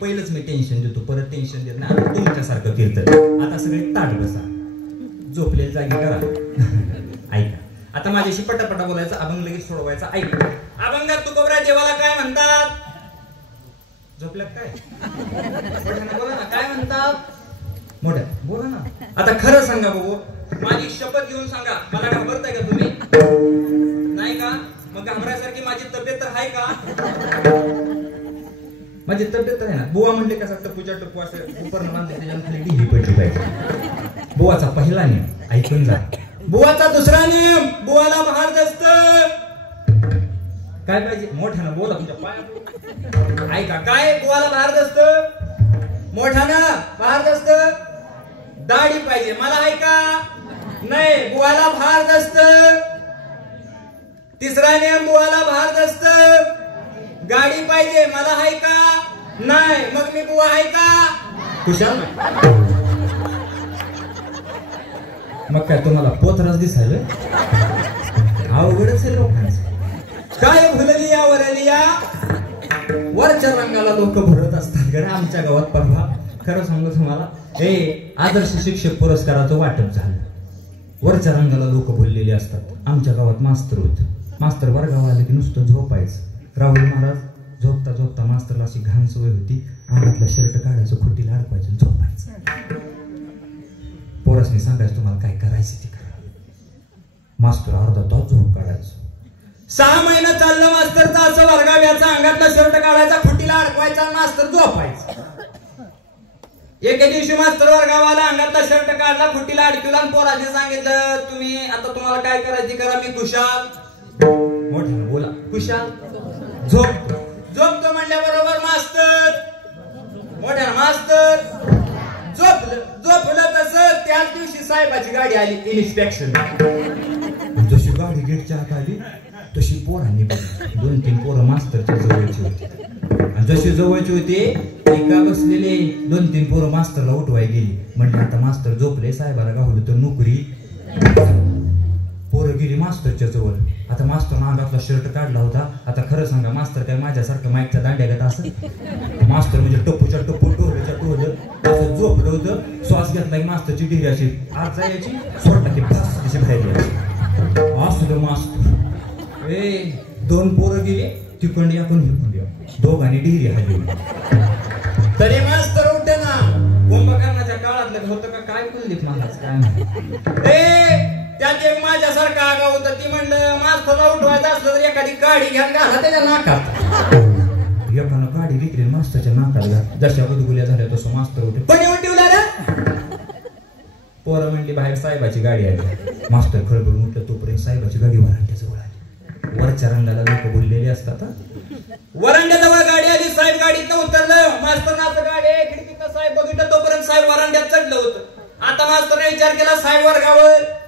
पहिलंच मी टेन्शन देतो, परत टेन्शन देत नाही. आता तुमच्यासारखं कीर्तन, आता सगळे ताट बसा, झोपलेली जागी करा. ऐका, आता माझ्याशी पटापटा बोलायचं, अभंग लगेच सोडवायचा. ऐका, अभंगात तुकोबरा देवाला काय म्हणतात? झोपल्यात काय? बोला ना, काय म्हणतात? मोठ्या बोला ना. आता खरं सांगा बाबू, माझी शपथ घेऊन सांगा, मला घाबरताय का तुम्ही? नाही का? मग घाबरायसारखी माझी तब्येत तर आहे का? माझी तब्येत आहे ना. बुवा म्हणले कसं टपूच्या टप्पू असं उपरणं बांधले, त्याच्यानं खाली ढिली पडली पाहिजे. बुवाचा पहिला नियम ऐकून जा. बुवाचा दुसरा नियम, बुवाला भारदस्त काय पाहिजे? मोठ्यानं बोला, तुमच्या पाया ऐका. काय बुवाला भारदस्त? मोठ्यानं भारदस्त दाढी पाहिजे. मला ऐका, नाही बुवाला भारदस्त. तिसरा नियम, बुवाला भारदस्त गाडी पाहिजे. मला आहे का? नाही. मग मी बुवा आहे का? खुशाल नाही. मग काय तुम्हाला पोतराच दिसायला? अवघडच आहे लोकांचं. काय भुललिया वरलिया, वरच्या रंगाला लोक भरत असतात. कारण आमच्या गावात परवा खरं सांगू तुम्हाला, हे आदर्श शिक्षक पुरस्काराचं वाटप झालं. वरच्या रंगाला लोक भुललेली असतात. आमच्या गावात मास्तर होत. मास्तर वर्गावर आले की नुसतं झोपायचं. राहुल महाराज झोपता झोपता मास्तरला अशी घाण सवय होती, अंगातला शर्ट काढायचं, खुटीला अडकवायचं, झोपायचं. पोरासनी सांगायचं तुम्हाला काय करायचं ते करा. मास्तर अर्धा तास झोप काढायचं. 6 महिने चाललं मास्तरचा असं वर्गाव्याचा, अंगातला शर्ट काढायचा, खुटीला अडकवायचा, मास्तर झोपायचं. एके दिवशी मास्तर वर्गावाला अंगातला शर्ट काढला, खुटीला अडकवला आणि पोराशी सांगितलं, तुम्ही आता तुम्हाला काय करायची करा, मी खुशाल. मोठ्यानं बोला, खुशाल. झोपतो म्हणल्याबरोबर मास्तर, मोठ्यानं मास्तर झोपलं तसं त्याच दिवशी साहेबाची गाडी आली इन्स्पेक्शन. जशी गाडी गेटच्या आत आली तशी पोरांनी 2-3 पोरं मास्तरच्या जवळची होती. आणि जशी जवळची होती एका बसलेले 2-3 पोरं मास्तरला उठवाय गेली. म्हणजे आता मास्तर झोपले, साहेबाला गावलं तर नोकरी. पोरं गेली मास्तरच्या जवळ. आता मास्तरनं अंगातला शर्ट काढला होता. आता खरं सांगा, मास्तर काय माझ्यासारखं माईकच्या दांड्यागत असं? मास्तर म्हणजे टप्पूच्या टप्पू, टोहल्याच्या टोहलं असं झोपलं होतं. श्वास घेतला की मास्तरची ढिरी अशी आत जायची, सोडला की अशी बाहेर यायची. असं मास्तर 2 पोरं गेली, तिकडे आपण दोघांनी डिग्री हल्ली. तरी मास्तर उठे ना. कुंभकर्णाच्या काळातलं होतं का काय बोललीत मला काय? त्यात एक माझ्यासारखा आगा होता. ती म्हणलं मास्तरला उठवायचं असलं तर एखादी गाडी घ्या, घाला त्याच्या नाकात. एकानं गाडी घेतली मास्तरच्या नाकाला. जशा गुदगुल्या झाल्या तसं मास्तर उठे. पण उठवला रे. पोरं म्हणली बाहेर साहेबाची गाडी आली. मास्तर खळबळून उठलं. तोपर्यंत साहेबाची गाडी वरांड्याजवळ आली. वरच्या रंगाला लोक बोललेले असतात. वरांड्याजवळ गाडी आली. साहेब गाडीत उतरलं. मास्तरनाचं गाडी आहे खिडकीत. साहेब बघितलं तोपर्यंत साहेब वरांड्यात चढलं होतं. आता मास्तरने विचार केला, साहेब वर्गावर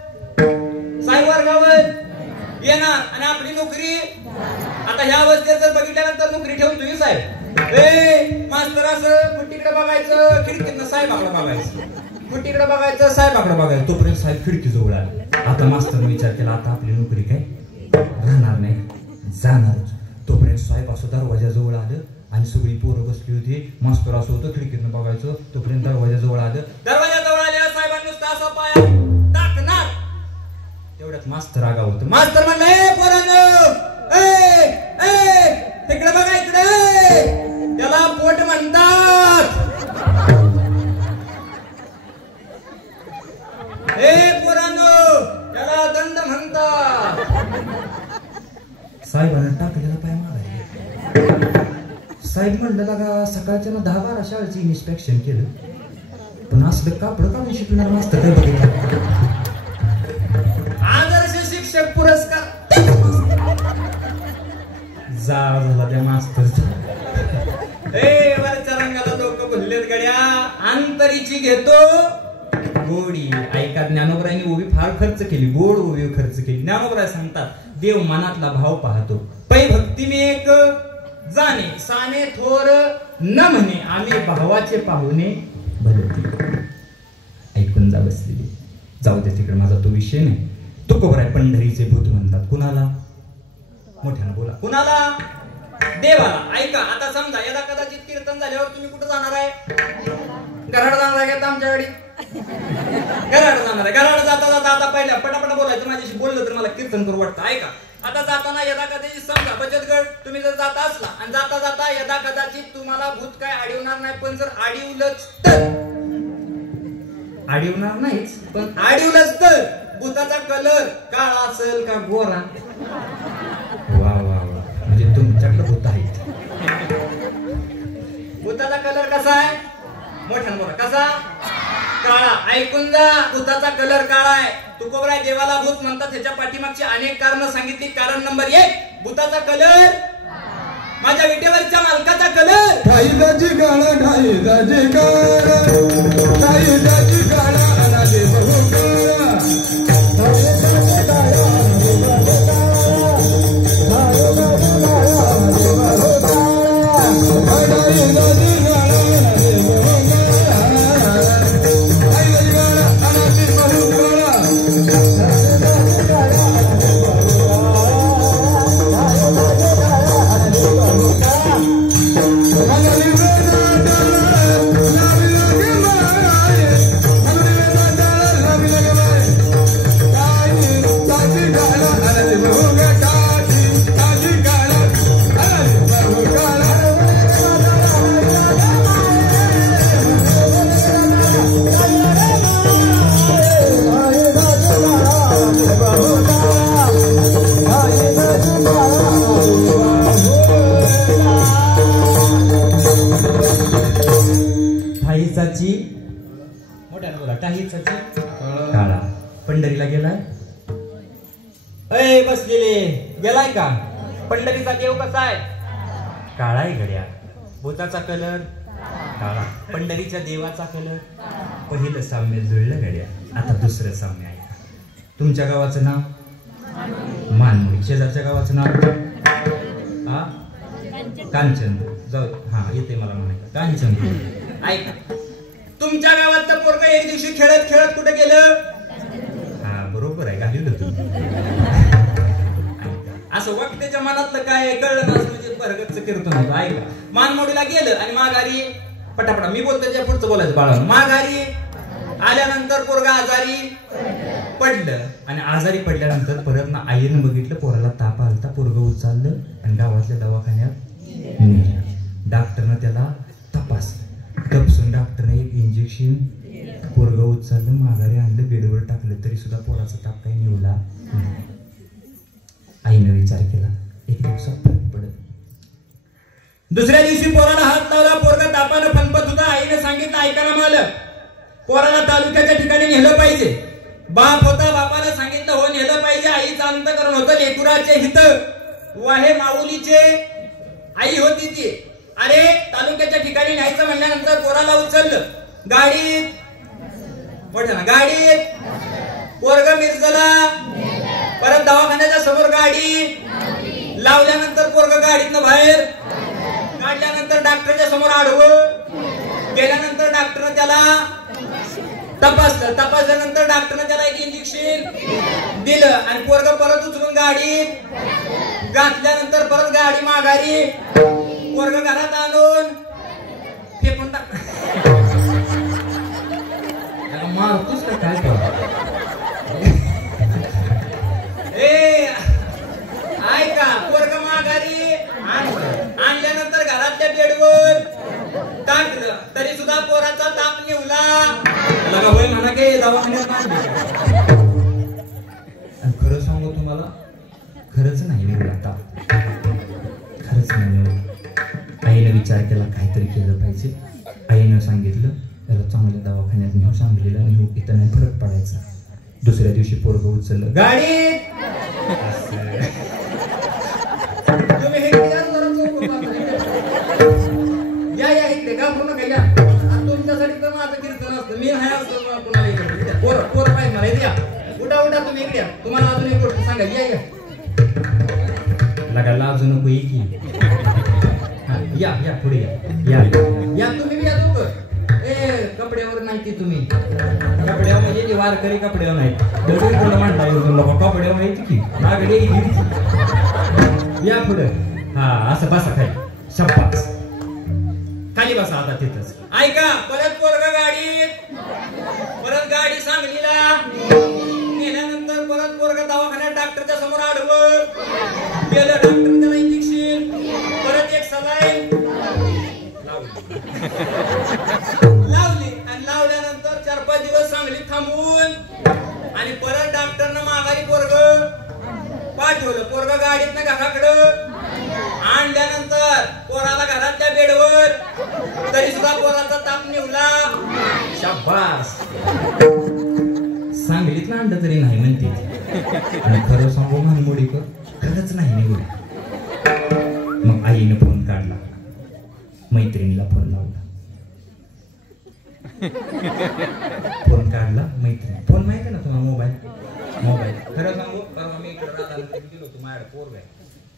येणार आणि आपली नोकरी. आता ह्या अवस्थेत जर बघितल्यानंतर नोकरी ठेवून तुम्ही साहेब मास्तर असं खुटीकडे बघायचं, खिडकीतनं साहेबाकडे बघायचं, खुटीकडे बघायचं, साहेबाकडे बघायचं. तोपर्यंत साहेब खिडकी जवळ आले. आता मास्तरने विचार केला, आता आपली नोकरी काय राहणार नाही, जाणारच. तोपर्यंत साहेब असं दरवाजाजवळ आलं आणि सगळी पोरं बसली होती. मास्तर असं होतं खिडकीतनं बघायचं. तोपर्यंत दरवाजाजवळ आलं. दरवाजाजवळ आल्या साहेबांनी नुसतं असं पाया टाकणार. तेवढ्यात मास्तर आगा होतं. मास्तर म्हणलं, पोरांनो तिकडे बघा, इकडे त्याला पोट म्हणतात. पोरांनो त्याला दंड म्हणतात. साहेबांना टाकलेला पाय मारायला. साहेब म्हणलं का सकाळच्या 10-12 शाळेची इन्स्पेक्शन केलं, पण असलं कापड काढून शिकणार मास्तर काय बघितलं. आदर्श शिक्षक पुरस्कार झाला त्या मास्तरचा. वरच्या रंगाला डोकं भरलेत गड्या, अंतरीची घेतो गोडी. ऐका, ज्ञानोबरायांनी ओवी फार खर्च केली, गोड ओवी खर्च केली. ज्ञानोबराय सांगतात, देव मनातला भाव पाहतो. पै भक्ती में एक जाणे, साने थोर न म्हणे, आम्ही भावाचे पाहुणे भलती. ऐकून जा बसलेली. जाऊ दे तिकडे, माझा तो विषय नाही. तुकोबराय पंढरीचे भूत म्हणतात. कुणाला? मोठ्यानं बोला. कुणाला? देवाला. ऐका, आता समजा यदा कदाचित कीर्तन कीर्तन झाल्यावर तुम्ही कुठं जाणार आहे? घराड जाणार आहे का आमच्या गाडी? घराड जाणार आहे. घराड जाता जाता आता पहिल्या पटापटा बोलायचं, माझ्याशी बोललं तर मला कीर्तन करू वाटतं. ऐका, आता जाताना यदा कदाचित समजा बचत गट तुम्ही जर जात असला आणि जाता जाता यदा कदाचित तुम्हाला भूत काय अडवणार नाही, पण जर अडवलंच तर, अडवणार नाहीच पण अडवलंच तर भूताचा कलर काळा असेल का गोरा? वा वा वा, म्हणजे तुमच्याकडे भूत आहेत. भूताचा कलर कसा आहे? मोठ्यानं बोला, कसा? काळा. ऐकून जा, भूताचा कलर काळा आहे. तुकोबराय देवाला भूत म्हणतात, त्याच्या पाठीमागची अनेक कारण सांगितली. कारण नंबर 1, भूताचा कलर. माझ्या विटेवरच्या मालकाचा कलर ठाईदाजी काळा, ठाईदाजी काळा, ठाईदाजी काळा, अनादे बहु काळा, ठाईदाजी काळा, अनादे बहु काळा, ठाईदाजी काळा, अनादे बहु काळा, ठाईदाजी काळा, अनादे बहु काळा, ठाईदाजी काळा, अनादे बहु काळा, ठाईदाजी काळा, अनादे बहु काळा. पंढरीला गेलाय? अय बसलेले, गेलाय का? पंढरीचा देव कसा आहे? काळा आहे गड्या. भूताचा कलर काळा, पंढरीच्या देवाचा कलर. पहिलं साम्य जुळलं गड्या. आता दुसरं साम्य आहे. तुमच्या गावाचं नाव? मानवी. शेजारच्या गावाचं नाव? हा, कांचन. जाऊ, हा येते मला म्हणायचं कांचन. ऐका, तुमच्या गावातलं पोरग एक दिवशी खेळत खेळत कुठे गेलं? हा बरोबर आहे, घालवलं तुम्ही. असं वाटतेच्या मनातलं काय कळलं ना, म्हणजे बरगतचं कीर्तन होतं. ऐका, मानमोडीला गेलं आणि माघारी पटापटा, मी बोलतो त्या पुढचं बोलायचं बाळानं. माघारी आल्यानंतर पोरगा आजारी पडलं आणि आजारी पडल्यानंतर परत ना आईनं बघितलं, पोराला ताप आलता, पोरग उचललं आणि गावातल्या दवाखान्यात नेलं. डॉक्टरनं त्याला तपासलं. तपसून डॉक्टरने एक इंजेक्शन पोरग उचललं, माघारी आणलं, बेडवर टाकलं, तरी सुद्धा पोराचा ताप काही निवला. आईनं विचार केला, एक दिवसात फरक पडत. दुसऱ्या दिवशी पोराला हात लावला, पोरगा तापानं फनपत होता. आईनं सांगितलं, ऐका ना मालक, पोराला तालुक्याच्या ठिकाणी नेलं पाहिजे. बाप होता, बापाला सांगितलं, हो नेलं पाहिजे. आईचं अंतकरण होतं लेकुराचे हित, वाहे माऊलीचे आई होती ती. अरे तालुक्याच्या ठिकाणी न्यायचं म्हणल्यानंतर पोराला उचललं, गाडीत मोठ्या ना गाडीत पोरग मिरजला, परत दवाखान्याच्या समोर गाडी लावल्यानंतर पोरग गाडीतनं बाहेर काढल्यानंतर डॉक्टरच्या समोर आडवं गेल्यानंतर डॉक्टरनं त्याला तपासलं. तपासल्यानंतर डॉक्टरनं त्याला एक इंजेक्शन दिलं आणि पोरग परत उचलून गाडीत घातल्यानंतर परत गाडी माघारी, पोरग घरात आणून फेकून टाक. मारतोस का काय? ऐका, पोरग माघारी आणल्यानंतर घरातल्या बेडवर टाकलं, तरी सुद्धा पोराचा ताप निवला. वय म्हणा की दवाखान्यात. खरं सांगू तुम्हाला, खरंच नाही निवला ताप, खरंच नाही निवला. आईने विचार केला, काहीतरी केलं पाहिजे. आईनं सांगितलं, त्याला चांगल्या दवाखान्यात नेऊ, सांगलीला नेऊ, इथं नाही फरक पडायचा. दुसऱ्या दिवशी पोरग उचललं, गाडीत. या इकडे का पूर्ण काय तुमच्यासाठी तर माझं कीर्तन असतं. मी कुणाला पोरं पाहिजे मला या. उठा उठा तुम्ही इकडे, तुम्हाला अजून एक गोष्ट सांगायची. या लगा लाजू नको, या या पुढे या या तुम्ही या दोघं. कपड्यावर नाही ती तुम्ही, कपड्यावर म्हणजे वारकरी कपड्यावर नाही, म्हणता लोक कपड्यावर माहिती की मागडे या पुढे. हा असं बसा खाली, शब्बास खाली खाली बसा आता तिथंच. ऐका, परत पोरगा गाडीत, परत गाडी सांगलीला गेल्यानंतर परत पोरगा दवाखान्यात डॉक्टरच्या समोर आडवं गेलं. डॉक्टर त्याला इंजेक्शन, परत एक सलाईन लावली आणि लावल्यानंतर 4-5 दिवस सांगलीत थांबून आणि परत डॉक्टरनं माघारी पोरग पाठवलं. पोरग गाडीत ना घराकडं आणल्यानंतर पोराला घरातल्या बेडवर, तरी सुद्धा पोराचा ताप निवला. शाबास. सांगलीत आणलं तरी नाही म्हणते. आणि खरं सांगू महामुडीकर, खरंच नाही निघून. मग आईने फोन काढला, मैत्रिणीला फोन लावला. फोन काढला मैत्रिणी. फोन माहिती ना तुम्हाला? मोबाईल. खरं सांगू, परवा मी इकडे राधाला गेलो होतो. माझ्या पोरगा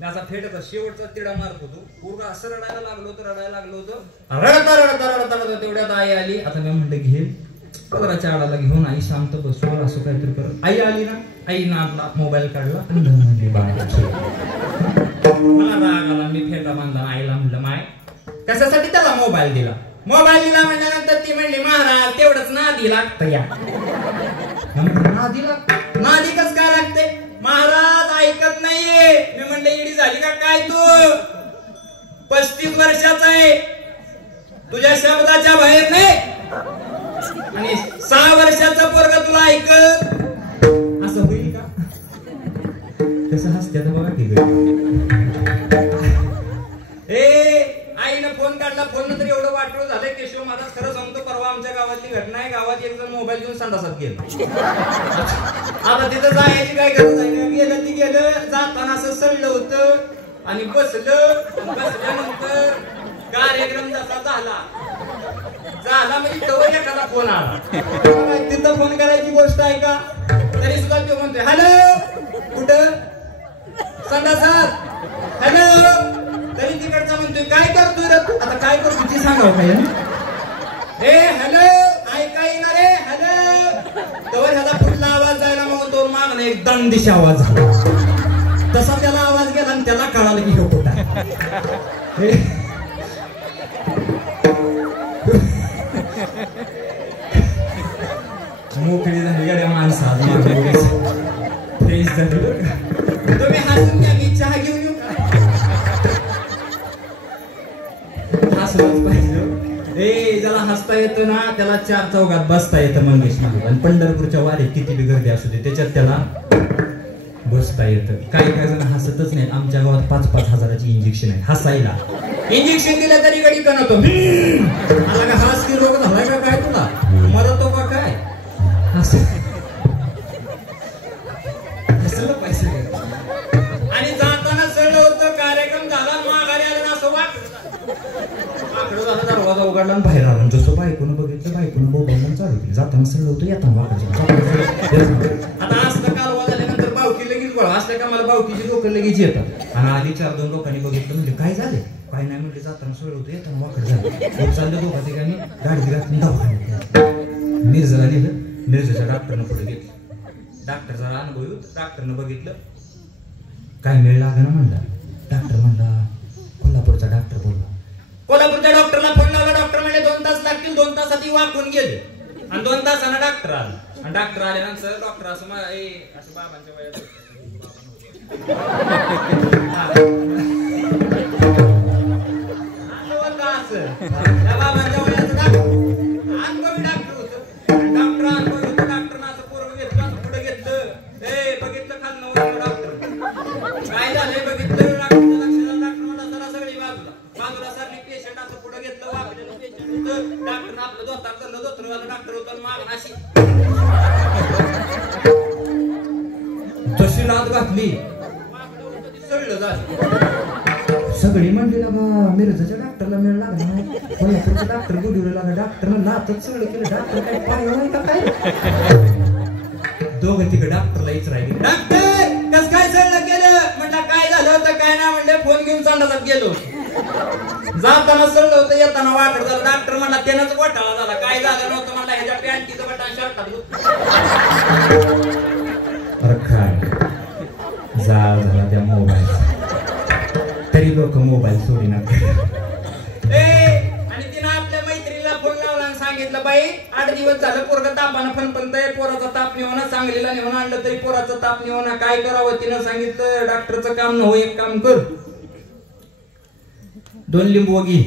मी असा फेटत शेवटचा तिडा मारत होतो. पोरगा असं रडायला लागलो होतं. रडता तेवढ्यात आई आली. आता मी म्हणलं घे पोराच्या आडाला घेऊन आई शांत बसवर असं काहीतरी करत. आई आली ना, आईनं आपला मोबाईल काढला आणि म्हणली मला राग आला. मी फेटा बांधला. आईला म्हणलं माय कशासाठी त्याला मोबाईल दिला? मोबाईल दिला म्हणल्यानंतर ती म्हणली महाराज तेवढंच नादी लागतं या. नादी कस काय लागते? महाराज ऐकत नाहीये. मी म्हणलं इडी झाली का काय तू? 35 वर्षाचा आहे, तुझ्या शब्दाच्या बाहेर नाही. आणि 6 वर्षाचा पोरगा तुला ऐकत असं होईल का? कसं हसत्यात बघा ठीक आईनं फोन काढला. फोन नंतर एवढं वाटलं झालंय केशव महाराज. खरं सांगतो, परवा आमच्या गावातली घटना आहे. गावात एक जण मोबाईल घेऊन संडासात गेलं. आता तिथं जायची काय गरज आहे? गेलं ती गेलं. जाताना असं सडलं होतं आणि बसलं. बसल्यानंतर कार्यक्रम जसा झाला म्हणजे तवर एखादा फोन आला. तिथं फोन करायची गोष्ट आहे का? तरी सुद्धा तो म्हणतोय हॅलो, कुठं? संडासात. हॅलो. तरी तिकडचा म्हणतोय काय करतोय रे? आता काय करू तुझी सांगावं काय? हे हॅलो ऐका येणार रे. हॅलो. तवर ह्याचा पुढला आवाज जायला मग तो मागणं एक दंडिश आवाज झाला. तसा त्याला आवाज गेला आणि त्याला कळालं की हे कुठं आहे. मोकळी झाली गाड्या माणसा. फ्रेश झाली. तुम्ही हसून घ्या, मी चहा घेऊन येऊ का? हसलंच पाहिजे. ज्याला हसता येतं ना त्याला 4 चौघात बसता येतं मंगेश महाराज. आणि पंढरपूरच्या वारीत किती बी गर्दी असू दे त्याच्यात त्याला बसता येतं. काही जण हसतच नाहीत. आमच्या गावात 5-5 हजाराची इंजेक्शन आहे हसायला. इंजेक्शन दिलं तरी गडी कणतो. मला का हास की रोग झालाय का काय? तुला मरतो का काय? हसलं पैसे. आणि जाताना सडलं होतं. कार्यक्रम झाला, माघारी आलं असं वाकडं झालं. दरवाजा उघडला आणि बाहेर आला. जसं बायकोनं बघितलं, बायकोनं मोबाईल चालू केली. जाताना सडलं होतं, येताना वाकडं. आता असलं कालवा झाल्यानंतर बावकी लगेच गोळा असल्या का मला बावकीची लोक लगेच येतात. आणि आधी 4-2 लोकांनी बघितलं. म्हणजे काय झालं? काय नाही म्हणले. जाताना सडलं होतं, येताना वाकड झालं. चाललं दोघा ठिकाणी गाडी घातली दवाखान्यात. मिरजला नेलं. मिरजेच्या डॉक्टरनं पुढे घेतलं. डॉक्टर जरा अनुभवी होत. डॉक्टरनं बघितलं, काय मेळ लागला म्हणला. डॉक्टर म्हणला कोल्हापूरचा डॉक्टर बोलला. कोल्हापूरच्या डॉक्टरला फोन लावला. डॉक्टर म्हणले 2 तास लागतील. 2 तासात वाकून गेले. आणि 2 तासानं डॉक्टर आला. आणि डॉक्टर आल्यानंतर डॉक्टर असं बाबांच्या वयात त्या बाबांच्या वयाचं अनुभवी डॉक्टर होतं. डॉक्टर अनुभवी होतं. डॉक्टरनं असं पोरं घेतलं, असं पुढे घेतलं. बघितलं खाल्लं होतं डॉक्टर. काय झालंय बघितलं. डॉक्टरचं लक्ष झालं. डॉक्टर म्हणला जरा सगळी बाजूला सारखी पेशंट असं पुढे घेतलं. वाकलेलं पेशंट होतं. डॉक्टरनं आपलं धोतार धरलं. धोतरवाला डॉक्टर होतं. मागणं अशी जशी लाद घातली सगळं झालं. सगळी म्हणली ना मिरजेच्या डॉक्टरला मिळ लागला. कोल्हापूरचा डॉक्टर बोलवलं लागला. डॉक्टरनं लातच सगळं केलं. डॉक्टर काय पाहिलं का काय? दोघं तिकडे डॉक्टरला विचारायला. डॉक्टर कस काय सगळं केलं? म्हणलं काय झालं होतं काय नाही. म्हणले फोन घेऊन संडासात गेलो. जाताना सगळं होतं, येताना वाकड झालं. डॉक्टर म्हणला त्यानंच घोटाळा झाला. काय झालं नव्हतं म्हणला ह्याच्या पॅन्टीचं बटन शर्टात जाळ झाला त्या मोबाईल. तरी लोक मोबाईल सोडी ना. आणि तिनं सांगितलं बाई 8 दिवस झालं पोरगं तापानं फणफणतंय, पोराचा ताप निवना, सांगलीला नेऊन आणलं तरी पोराचा ताप निवना, काय करावं? तिनं सांगितलं डॉक्टरचं काम न हो, एक काम कर, 2 लिंबू घे,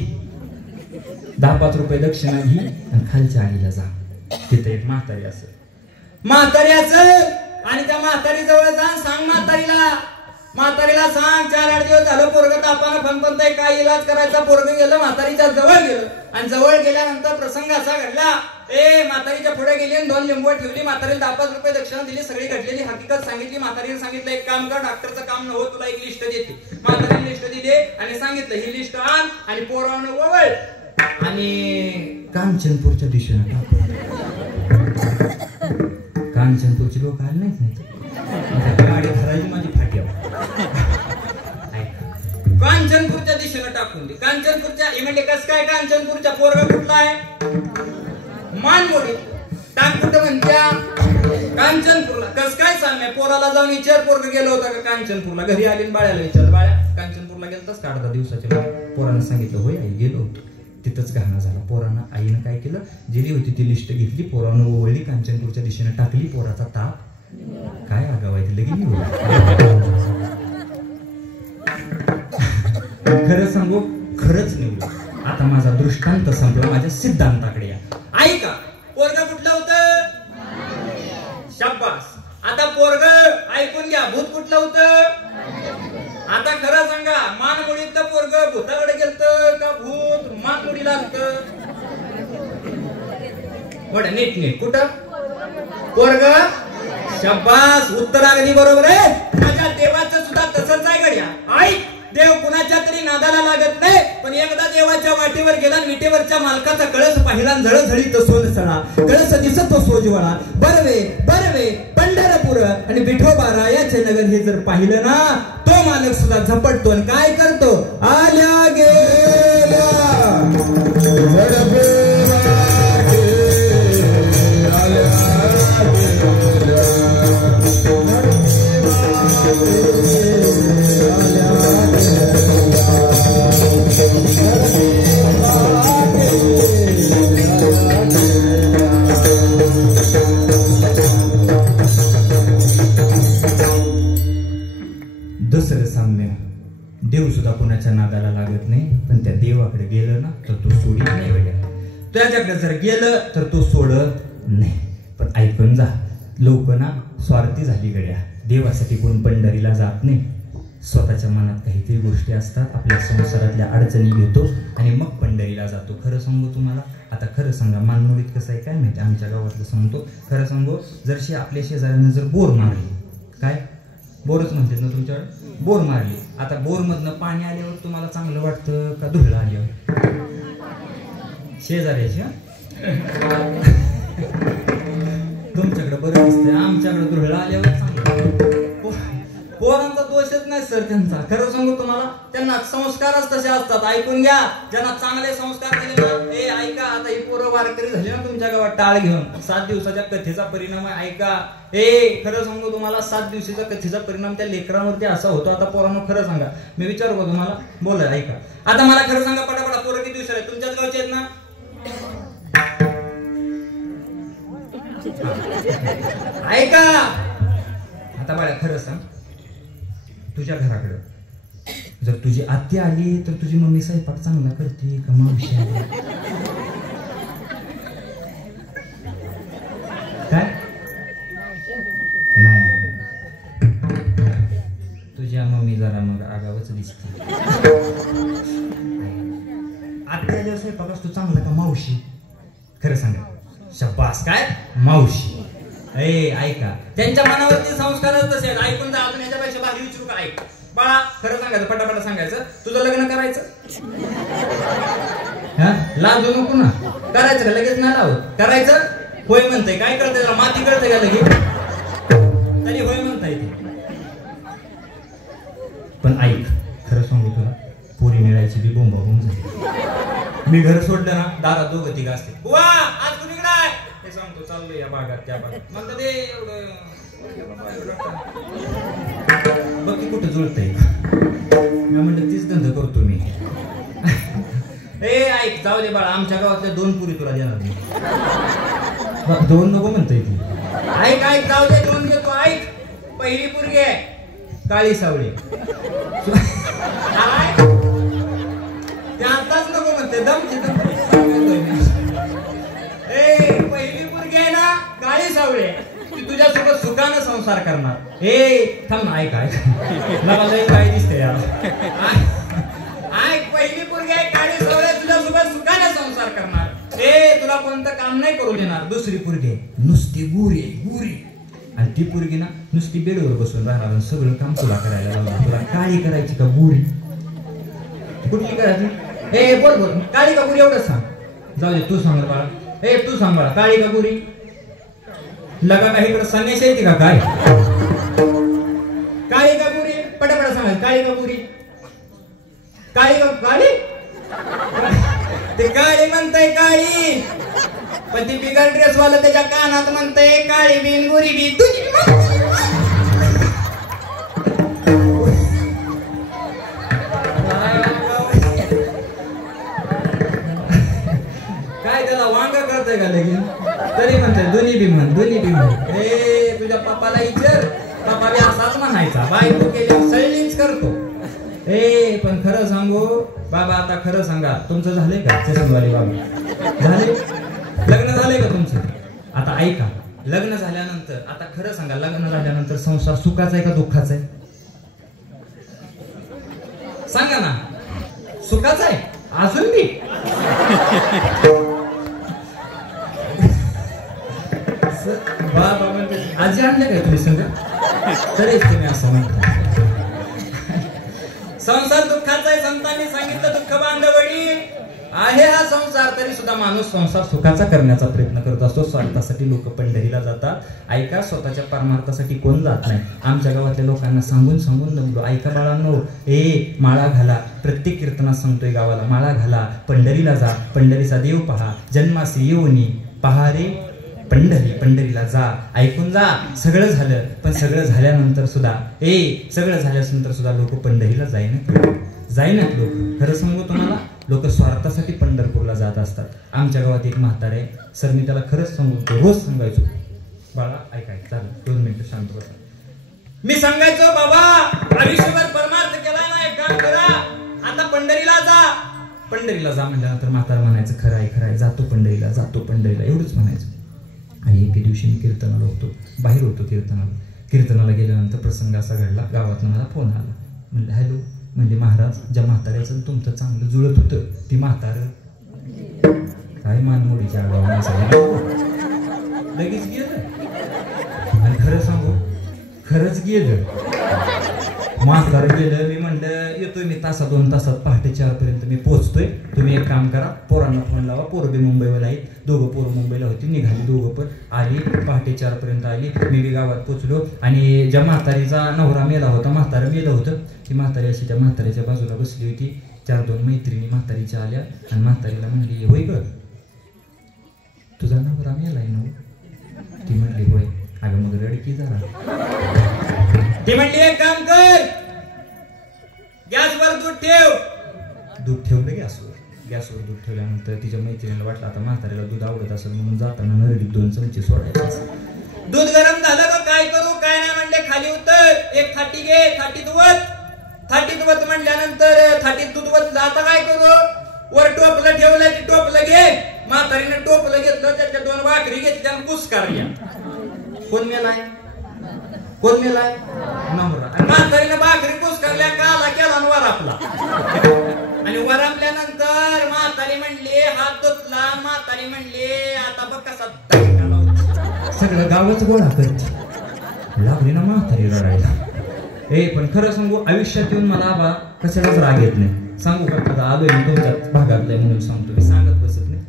10-5 रुपये दक्षिणा घे आणि खालच्या आईला जा, तिथे एक म्हातारी असेल, म्हातारी असेल आणि त्या म्हातारी जवळ जा, सांग म्हातारीला सांग 4-8 दिवस झालं पोरगं तापानं फणफणतंय, काय इलाज करायचा? पोरगं गेलं म्हातारीच्या जवळ गेलं आणि जवळ गेल्यानंतर प्रसंग असा घडला, म्हातारीच्या पुढे गेली आणि 2 लिंबू ठेवली, म्हातारीला 10-5 रुपये दक्षिणा दिली, सगळी घडलेली हकीकत सांगितली. म्हातारीने सांगितलं एक काम कर, डॉक्टरचं काम न हो, तुला एक लिस्ट देते. म्हातारीने लिस्ट दिली आणि सांगितलं ही लिस्ट आण आणि पोरावनं वळ आणि कांचनपूरच्या दिशेने टाक. कांचनपूरची लोक आले नाहीत, गाडी धरायची माझी फाटी. कांचनपूरच्या दिशेने टाकून दे. कांचनपूरच्या म्हणजे कस काय? कांचनपूरच्या पोरगा कुठला आहे? मानमोडी. टाक कुठं म्हणत्या? कांचनपूरला. कस काय सांग? पोराला जाऊन विचार, पोरग गेलो होता का कांचनपूरला? घरी आली बाळ्याला विचार, बाळ्या कांचनपूरला गेलतास का 8 दिवसाच्या? पोरानं सांगितलं होय आई गेलो होतो. तिथंच घाणा झाला. पोरानं आईनं काय केलं, जिली होती ती लिस्ट घेतली, पोरानं ओवळली, कांचनपूरच्या दिशेने टाकली, पोराचा ताप काय आगाव आहे लगेच निवडलं. खरं सांगू, खरंच निवडलं. आता माझा दृष्टांत संपला, माझ्या सिद्धांताकडे या. ऐका, पोरग कुठलं होतं? शाब्बास. आता पोरग ऐकून घ्या, भूत कुठलं होतं? आता खरं सांगा, मानमुडीतलं पोरग भूताकडे गेलतं का भूत मानमुडीला आलतं? बरं नीट कुठं पोरग? शाब्बास, उत्तर अगदी बरोबर आहे. माझ्या देवाचं सुद्धा तसंच आहे गड्या. ऐक, देव कुणाच्या तरी नादाला लागत नाही, पण एकदा देवाच्या वाटेवर गेला, विटेवरच्या मालकाचा कळस पाहिला, झळझळीत सोन सळा, कळस दिसत तो सोजवळा, बरवे बरवे पंढरपूर आणि विठोबा रायाचे नगर हे जर पाहिलं ना, तो मालक सुद्धा झपटतो आणि काय करतो? आल्या गेल्या दुसरं साम्य, देव सुद्धा कोणाच्या नादाला लागत नाही, पण त्या देवाकडे गेलं ना तर तो सोडित नाही वेगळ्या. त्याच्याकडे जर गेलं तर तो सोडत नाही. पण ऐकून जा, लोक ना स्वार्थी झाली गड्या. देवासाठी कोण पंढरीला जात नाही. स्वतःच्या मनात काहीतरी गोष्टी असतात, आपल्या संसारातल्या अडचणी घेतो आणि मग पंढरीला जातो. खरं सांगू तुम्हाला, आता खरं सांगा, मानमोडीत कसं आहे काय माहिती, आमच्या गावातलं सांगतो. खरं सांगू, जरशी आपल्या शेजाऱ्यानं जर बोर मारली, काय बोरच म्हणतात ना तुमच्याकडे, बोर मारली. आता बोर मधनं पाणी आल्यावर तुम्हाला चांगलं वाटतं का धुळं आल्यावर? शेजाऱ्याची. तुमच्याकडे बरं दिसतंय, आमच्याकडे धुळं आल्यावर चांगलं. पोरांचा दोषच नाही सर त्यांचा. खरं सांगू तुम्हाला, त्यांना संस्कारच तसे असतात. ऐकून घ्या, ज्यांना चांगले संस्कार दिले ना, ऐका, आता ही पोरं वारकरी झाली ना तुमच्या गावात टाळ घेऊन, 7 दिवसाच्या कथेचा परिणाम आहे. ऐका, खरं सांगू तुम्हाला, 7 दिवसाच्या कथेचा परिणाम त्या लेकरांवरती असा होतो. आता पोरांनो खरं सांगा, मी विचारू का तुम्हाला? बोला, ऐका. आता मला खरं सांगा पटापटा, पोरं किती दिवस आहेत तुमच्याच गावचे आहेत ना? ऐका, आता बाळा खरं सांग, तुझ्या घराकडं जर तुझी आत्या आली तर तुझी मम्मी स्वयंपाक चांगला करते का मावशी आली? काय नाही, तुझ्या मम्मी जरा मग आगावच दिसते. आत्या जर स्वयंपाक असतो चांगला का मावशी? खरं सांगा. शाबास, काय मावशी. ऐका, त्यांच्या मनावरती संस्कारच तसे आहेत. ऐकून जा, अजून याच्यापेक्षा भारी विचारू का? ऐक बाळा, खरं सांगायचं, पटापटा सांगायचं, तुझं लग्न करायचं? लाजू नको ना, करायचं का? लगेच नाही लावत, करायचं. होय म्हणताय, काय कळतंय त्याला? माती कळतंय का लगेच? तरी होय म्हणताय ते. पण ऐक, खरं सांगू तुला, पोरी मिळायची बी बोंबा बोंब झाली. मी घर सोडलं ना, दारात 2-3 असते. बुवा, आज कुणीकडे आहे? हे सांगतो, चाललोय या भागात त्या भागात. मग ते एवढं बघ की कुठं जुळतंय. मी म्हणलं तीच धंदा करतो मी. ऐक ऐक जाऊ दे बाळा आमच्या गावातल्या 2 पुरी तुला देणार नाही. 2 नको म्हणतोय ती. ऐक ऐक जाऊ दे 2 देतो ऐक. पहिली पुरगी आहे काळी सावळी. त्याताच नको म्हणते दमची पहिली पुरगी आहे ना काळी सावळी ती तुझ्यासोबत सुखानं संसार करणार. थांब ना ऐक ऐक मला लई काय दिसते यार. ऐक पहिली पुरगी आहे काळी सावळी तुझ्यासोबत सुखानं संसार करणार. तुला कोणतं काम नाही करू देणार. दुसरी पुरगी नुसती गुरी गुरी आणि ती पुरगी ना नुसती बेडवर बसून राहणार आणि सगळं काम तुला करायला लावणार. तुला काळी करायची का गुरी कुठली करायची. बोल बोल काळी का गुरी एवढंच सांग. जाऊ दे तू सांग बाळा. तू सांग बाळा काळी का गुरी. लगा का इकडे संन्यास येते का काय. काळी का गुरी पटापटा सांगा. काळी का गुरी. काळी का काळी ते काळी म्हणताय काळी पण ती बिगर ड्रेस वाला त्याच्या कानात म्हणतंय काळी बिन गुरी बी तुझी. काय त्याला वांग करतोय का लगीन तरी म्हणतोय दोन्ही बी म्हण दोन्ही बी म्हण. तुझ्या पप्पाला विचार पप्पा बी असाच म्हणायचा बायको केली सैलीच करतो. पण खरं सांगू बाबा आता खरं सांगा तुमचं झालंय का चष्मेवाली बाबा झाले लग्न झालंय का तुमचं. आता ऐका लग्न झाल्यानंतर आता खरं सांगा लग्न झाल्यानंतर संसार सुखाचा आहे का दुःखाचा आहे. सांगा ना सुखाचा आहे अजून बी. बाबा म्हणते आजी आणले काय तुम्ही संग तरीच तुम्ही असं म्हणता. संसार दुःखाचा आहे. संतांनी सांगितलं दुःख बांधवडी आहे हा संसार. तरी सुद्धा माणूस संसार सुखाचा करण्याचा प्रयत्न करत असतो. स्वार्थासाठी लोक पंढरीला जातात. ऐका स्वतःच्या परमार्थासाठी कोण जात नाही. आमच्या गावातल्या लोकांना सांगून सांगून दमलो. ऐका बाळांनो माळा घाला. प्रत्येक कीर्तनात सांगतोय गावाला माळा घाला. पंढरीला जा. पंढरीचा देव पहा. जन्मासी येऊनी पहा रे पंढरी. पंढरीला जा. ऐकून जा. सगळं झालं पण सगळं झाल्यानंतर सुद्धा सगळं झाल्यानंतर सुद्धा लोक पंढरीला जाईनात लोक. खरं सांगू तुम्हाला लोक स्वार्थासाठी पंढरपूरला जात असतात. आमच्या गावात एक म्हातारे सर मी त्याला खरंच सांगतो रोज सांगायचो बाळा ऐकाय चालेल 2 मिनिटं शांत बसा. मी सांगायचो बाबा आयुष्यभर परमार्थ केला नाही काम करा आता पंढरीला जा. पंढरीला जा म्हटल्यानंतर म्हातारा म्हणायचं खरं आहे जातो पंढरीला एवढंच म्हणायचं. आणि एके दिवशी मी कीर्तनाला होतो बाहेर होतो कीर्तनाला गेल्यानंतर प्रसंग असा घडला. गावातून मला फोन आला. म्हणलं हॅलो म्हणजे महाराज ज्या म्हाताऱ्याचं तुमचं चांगलं जुळत होतं ती म्हातारं काय मानमोडीच्या गावाला लगेच गेलं. आणि खरं सांगू खरंच गेलं म्हातारं गेलं. मी म्हणलं येतोय मी 1-2 तासात पहाटे 4 पर्यंत मी पोहोचतोय. तुम्ही एक काम करा पोरांना फोन लावा. पोरं बी मुंबईला आहेत. 2 पोरं मुंबईला होती. निघाली 2 पण आली. पहाटे 4 पर्यंत आली. मी बी गावात पोचलो. आणि ज्या म्हातारीचा नवरा मेला होता म्हातारं मेलं होतं ती म्हातारी अशी त्या म्हातारीच्या बाजूला बसली होती. 4-2 मैत्रिणी म्हातारीच्या आल्या आणि म्हातारीला म्हणली होय ग तुझा नवरा मेलाय ना. ती म्हणली होय. अगं मग रडकी जरा. ती म्हणली एक काम कर गॅसवर दूध ठेव. दूध ठेवलं गॅसवर दूध ठेवल्यानंतर तिच्या मैत्रिणीला वाटलं आता म्हातारीला दूध आवडत असेल म्हणून जाताना नरडीत 2 चमचे सोडायचे. दूध गरम झालं का काय करू काय नाही म्हणले खाली उतर. एक थाटी घे. थाटीत वत म्हणल्यानंतर थाटीत दूध वत आता काय करू वर टोपलं ठेवलं ते टोपलं घे. म्हातारीने टोपलं घेतलं त्याच्या 2 भाकरी घेतल्या आणि कुस्कारल्या. कोण मेलाय नवरा. म्हातारीने भाकरी कुस्कारल्या काला केला वर आपला. आणि वरमल्यानंतर म्हातारी म्हणली हात धुतला. म्हातारी म्हणली आता बघ कसा सगळं गावच गोळा करते. लागली ना म्हातारी रडायला. पण खरं सांगू आयुष्यात येऊन मला आबा कशालाच राग येत नाही. सांगू का आता आलोय मी तुमच्या भागातलाय म्हणून सांगतो. मी सांगत बसत नाही.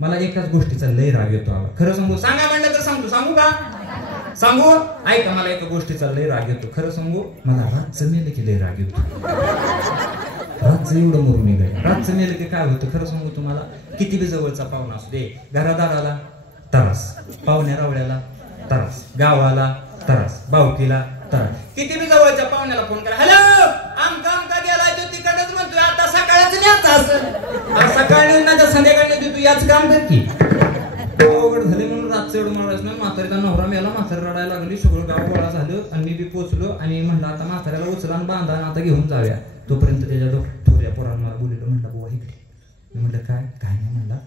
मला एकाच गोष्टीचा लय राग येतो आबा. खरं सांगू सांगा म्हणलं तर सांगू का सांगू ऐका मला एका गोष्टीचा लय राग येतो. खरं सांगू मला रातचं मेलं की लय राग येतो. रातचं एवढं मरून निघाय. रातचं मेलं की काय होतं खरं सांगू तुम्हाला किती बी जवळचा पाहुणा असू दे घरादाराला त्रास पाहुण्या रावळ्याला त्रास गावाला त्रास भावकीला त्रास. किती बी जवळच्या पाहुण्याला फोन करा हॅलो आमका गेला तो तिकडच म्हणतोय आता सकाळच न्यायचा असं सकाळी तू याच काम कर की. अवघड झाले म्हणून रातचं एवढं मारायचं ना. म्हातारीचा नवरा मेला, म्हातारी रडायला लागली, सगळं गाव गोळा झालं आणि मी बी पोचलो आणि म्हणलं आता म्हाताऱ्याला उचला आणि बांधा आणि आता घेऊन जाऊया. तोपर्यंत त्याच्या थोड्या पोरांना मला बोललो, म्हणलं बुवा इकडे. मी म्हटलं काय काय नाही. म्हणला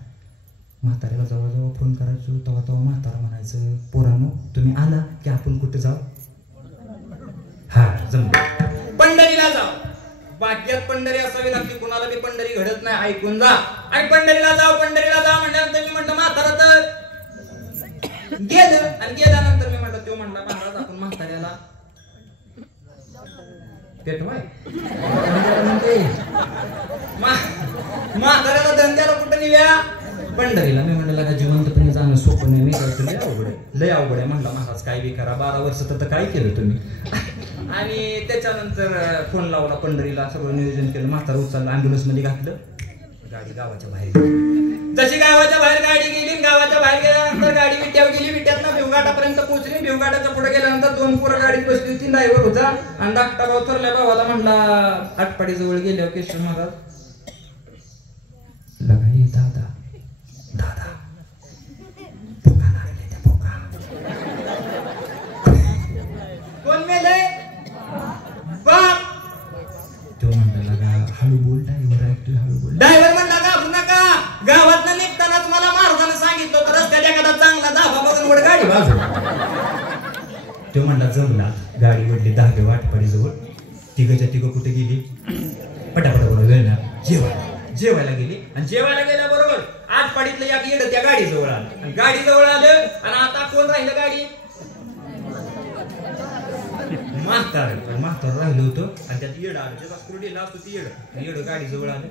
म्हाताऱ्याला जेव्हा जेव्हा फोन करायचो तेव्हा तेव्हा म्हातारा म्हणायचं पोरांनो तुम्ही आला की आपण कुठे जाऊ. हा जमलं पंढरीला जाऊ. वाक्यात पंढरी असावी लागते, कुणाला बी पंढरी घडत नाही. ऐकून जा. आणि पंढरीला जाऊ म्हणल्यानंतर मी म्हटलं म्हातारा तर गेलं आणि गेल्यानंतर मी म्हटलं तो म्हणला महाराज आपण म्हाताऱ्याला पेटवाय म्हाताऱ्याला धंद्याला कुठं निव्या पंढरीला. मी म्हणलं का जिवंतपणे जाणं सोपं नाही. मी करतो लय अवघड आहे, लय अवघड आहे. म्हणला महाराज काय बी करा, 12 वर्ष तर काय केलं तुम्ही. आणि त्याच्यानंतर फोन लावला पंढरीला, सगळं नियोजन केलं. म्हातारा उचललं, अँब्युलन्स मध्ये घातलं, गाडी गावाच्या बाहेर गेली. जशी गावाच्या बाहेर गाडी गेली, गावाच्या बाहेर गेल्यानंतर गाडी विट्यावर गेली, विट्यातनं भिवघाटापर्यंत पोहोचली. भिवघाटाच्या पुढे गेल्यानंतर 2 पोरं गाडीत बसली होती, ड्रायव्हर होता. आणि धाकटा भाऊ थोरल्या भावाला म्हणला आटपाडी जवळ गेल्यावर केशव महाराज लगाई दादा दादा पोका लागले त्या पोका. कोण मेलय बाप. तो म्हणला लगा हळू बोल, ड्रायव्हर ऐकतोय हळू बोल. ड्रायव्हर म्हणला घाबरू नका, गावातनं निघतानाच मला महाराजांना सांगितलं होतं रस्त्यात एखादा चांगला धाबा बघून वर गाडी वाजव. तो म्हणला जमला. गाडी वडली 10 वाटपाडी जवळ. तिघच्या तिघ कुठे गेली, पटापटा बरोबर वेळ ना जेवायला गेली. आणि जेवायला गेल्याबरोबर आटपाडीतलं एक येड त्या गाडी जवळ आलं. आणि गाडी जवळ आलं आणि आता कोण राहिलं गाडी म्हातार राहिलं होतं. आणि त्यात येड आलं, त्याचा स्क्रूडीला असतो ती येड गाडी जवळ आलं.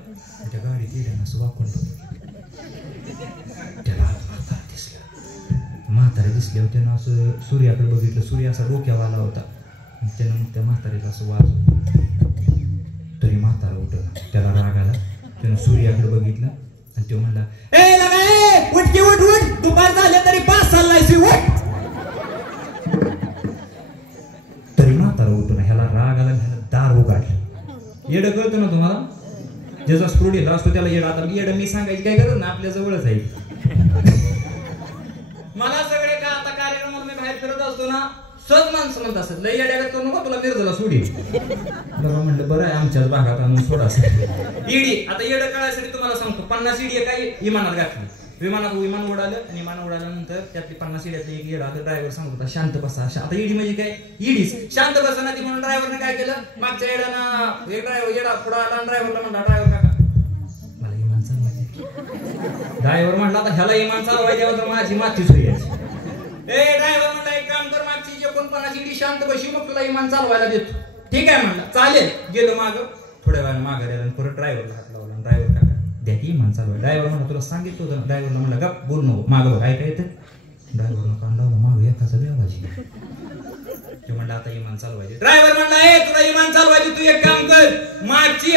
त्या गाडीत येड्यानं असं वाकून त्याला म्हातारे दिसले होते ना. असं सूर्याकडे बघितलं, सूर्य असा डोक्यावर आला होता. त्यानं मग त्या म्हातारीला असं वाजवलं, तरी म्हातारा उठला. त्याला राग आला, त्यानं सूर्याकडे बघितलं आणि तो म्हणला ए लगा उठ की उठ उठ, दुपार झाले तरी 5 चाललायस उठ. तरी म्हातारा उठून ह्याला राग आला, ह्याला दार उघडलं. येडं कळतं ना तुम्हाला, ज्याचा स्क्रूडीला असतो त्याला येडं. आता येडं मी सांगायची काय गरज ना, आपल्या जवळच आहे. मला सगळे का आता कार्यक्रमात मी बाहेर फिरत असतो ना, सहज माणसं म्हणत असत लय येड्या करू नको, तुला मिरजला सोडी. म्हणलं बरं आहे आमच्याच भागात आणून सोडा. ईडी आता येडं कळायसाठी तुम्हाला सांगतो, 50 ईडी काय विमानात घातली. विमान उडालं आणि विमान उडाल्यानंतर त्यातली 50 ईड्यातली एक येडा. ड्रायव्हर सांगत होता शांत बसा. आता ईडी म्हणजे काय, ईडीच शांत बसा ना ती. म्हणून ड्रायव्हरने काय केलं, मागच्या येड्यानं एक येडा पुढे आला आणि ड्रायव्हरला म्हणला ड्रायव्हर काका मला विमान चालवायचं. ड्रायव्हर म्हणला आता ह्याला विमान चालवायचं तर माझी माती सुयाची. ए ड्रायव्हर म्हणला एक काम कर, मागची जे 49 ईडी शांत बशी, मग तुला विमान चालवायला देतो. ठीक आहे म्हणला, चालेल. गेलो माग, थोड्या वेळानं माघार आला आणि परत ड्रायव्हरला हात लावला. ड्रायव्हर काका द्या की विमान चालवाय. ड्रायव्हर म्हणला तुला सांगितलं होतं. ड्रायव्हरला म्हणला गप बोल नको, माग बघ काय येतं. ड्रायव्हरला कान लावला, माग एकाचा बेवाजी. ते म्हणलं आता विमान चालवायचे. ड्रायव्हर म्हणला ए तुला विमान चालवायची, तू एक काम कर, मागची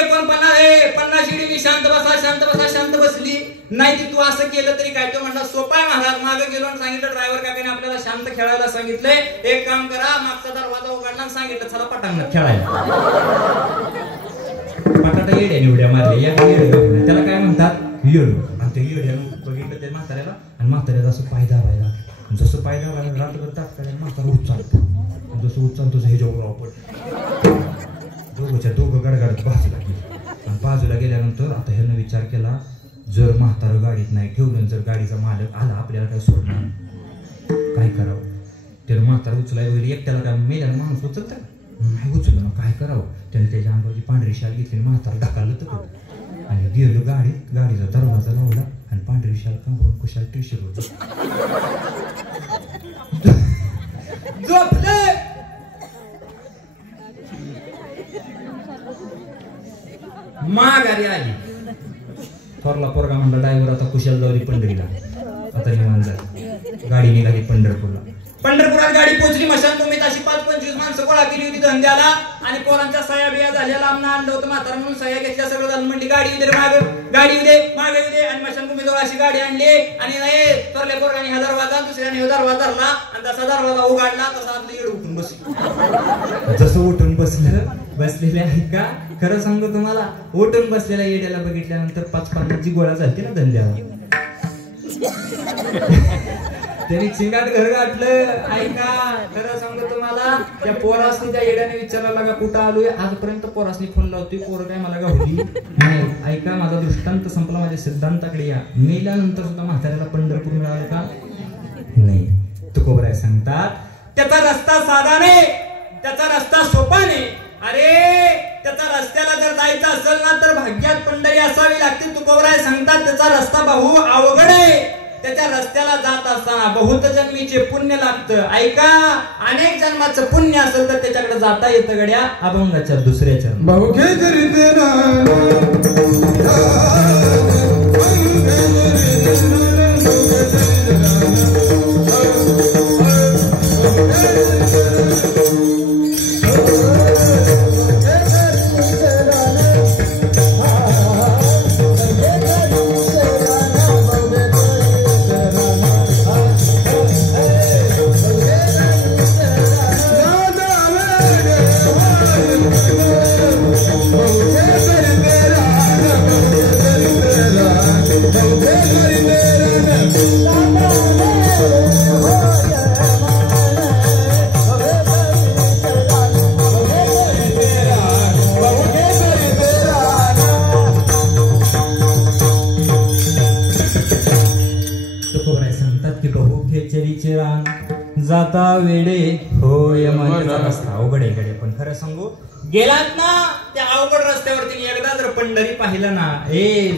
50 ईडी शांत बसली नाही ती तू असं केलं तरी काय. तो म्हणला सोपा आहे महाराज. मागे गेलो आणि सांगितलं ड्रायव्हर काकाने आपल्याला शांत खेळायला सांगितलंय, एक काम करा मागचा दरवाजा उघडला आणि सांगितलं चला पटांगणात खेळायला. पटाटा येड्याने उड्या मारल्या, त्याला काय म्हणतात येडू. आणि ते येड्यानं बघितलं ते म्हाताऱ्याला, आणि म्हाताऱ्याला असं पाय दाबायला. जसं पाय दाबायला रात्रभर टाकता म्हातारा उचलतो. जसं उचलतो तसं ह्याच्यावर आपण दोघं गडगडत बाजूला गेले. आणि बाजूला गेल्यानंतर आता ह्यानं विचार केला, जर म्हातारं गाडीत नाही ठेवलं, जर गाडीचा मालक आला आपल्याला काय सोडणार, काय करावं. त्यानं म्हातारा उचलाय वगैरे एकट्याला काय मेल्यानं माणूस उचलत नाही, उचललं मग काय करावं. त्याने त्याच्या अंगावरची पांढरी शाल घेतली, म्हातारा ढकललं तर आणि गेलो गाडीत. गाडीचा दरवाजा लावला आणि पांढरी शाल कांबरून कुशाल टी-शर्ट होती. झोपले. माघारी आली. थोरला पोरगा म्हणला ड्रायव्हर आता कुशाल जाऊ दे पंढरीला, आता निवांत झाली. गाडी निघाली पंढरपूरला. पंढरपुरात गाडी पोहोचली. मशानभूमीत अशी 5-25 माणसं गोळा केली होती धंद्याला. आणि पोरांच्या सह्या बिया झाल्या, लांबनं आणलं होतं म्हातारा म्हणून सह्या घेतल्या, सगळं झालं. म्हणली गाडी उदे गाडी उदे मागे उदे. आणि मशानभूमीजवळ अशी गाडी आणली आणि थोरल्या पोरगाने हा दरवाजा, दुसऱ्याने हा दरवाजा धरला आणि तसा दरवाजा उघडला, तसा आपलं येड उठून बसली. जसं उठून बसलेले आहेत का, खरं सांगतो तुम्हाला, उठून बसलेल्या येड्याला बघितल्यानंतर 5-50 गोळा झालते ना धंद्याला. त्यांनी चिंगाट घर गाठलं. ऐका, खरं सांगतो तुम्हाला, त्या पोरासनी त्या येड्याने विचारायला का कुठं आलोय, आजपर्यंत पोरासनी फोन लावतोय, पोर काय मला का होती नाही. ऐका, माझा दृष्टांत संपला, माझ्या सिद्धांताकडे या. मेल्यानंतर सुद्धा म्हाताऱ्याला पंढरपूर मिळालं का नाही. तुकोबराय सांगतात त्याचा रस्ता साधा नाही, त्याचा रस्ता सोपा नाही. अरे त्याचा रस्त्याला जर जायचं असेल ना तर भाग्यात पंढरी असावी लागते. तुकोबराय सांगतात त्याचा रस्ता बहु अवघड आहे. त्याच्या रस्त्याला जात असताना बहुत जन्मीचे पुण्य लागतं. ऐका, अनेक जन्माचं पुण्य असेल तर त्याच्याकडे जाता येतं गड्या अभंगाच्या दुसऱ्याच्या. जाता वेडे होय मनाचा रस्ता अवघड आहे गडे. पण खरं सांगू, गेलात ना त्या अवघड रस्त्यावरती एकदा जर पंढरी पाहिलं ना,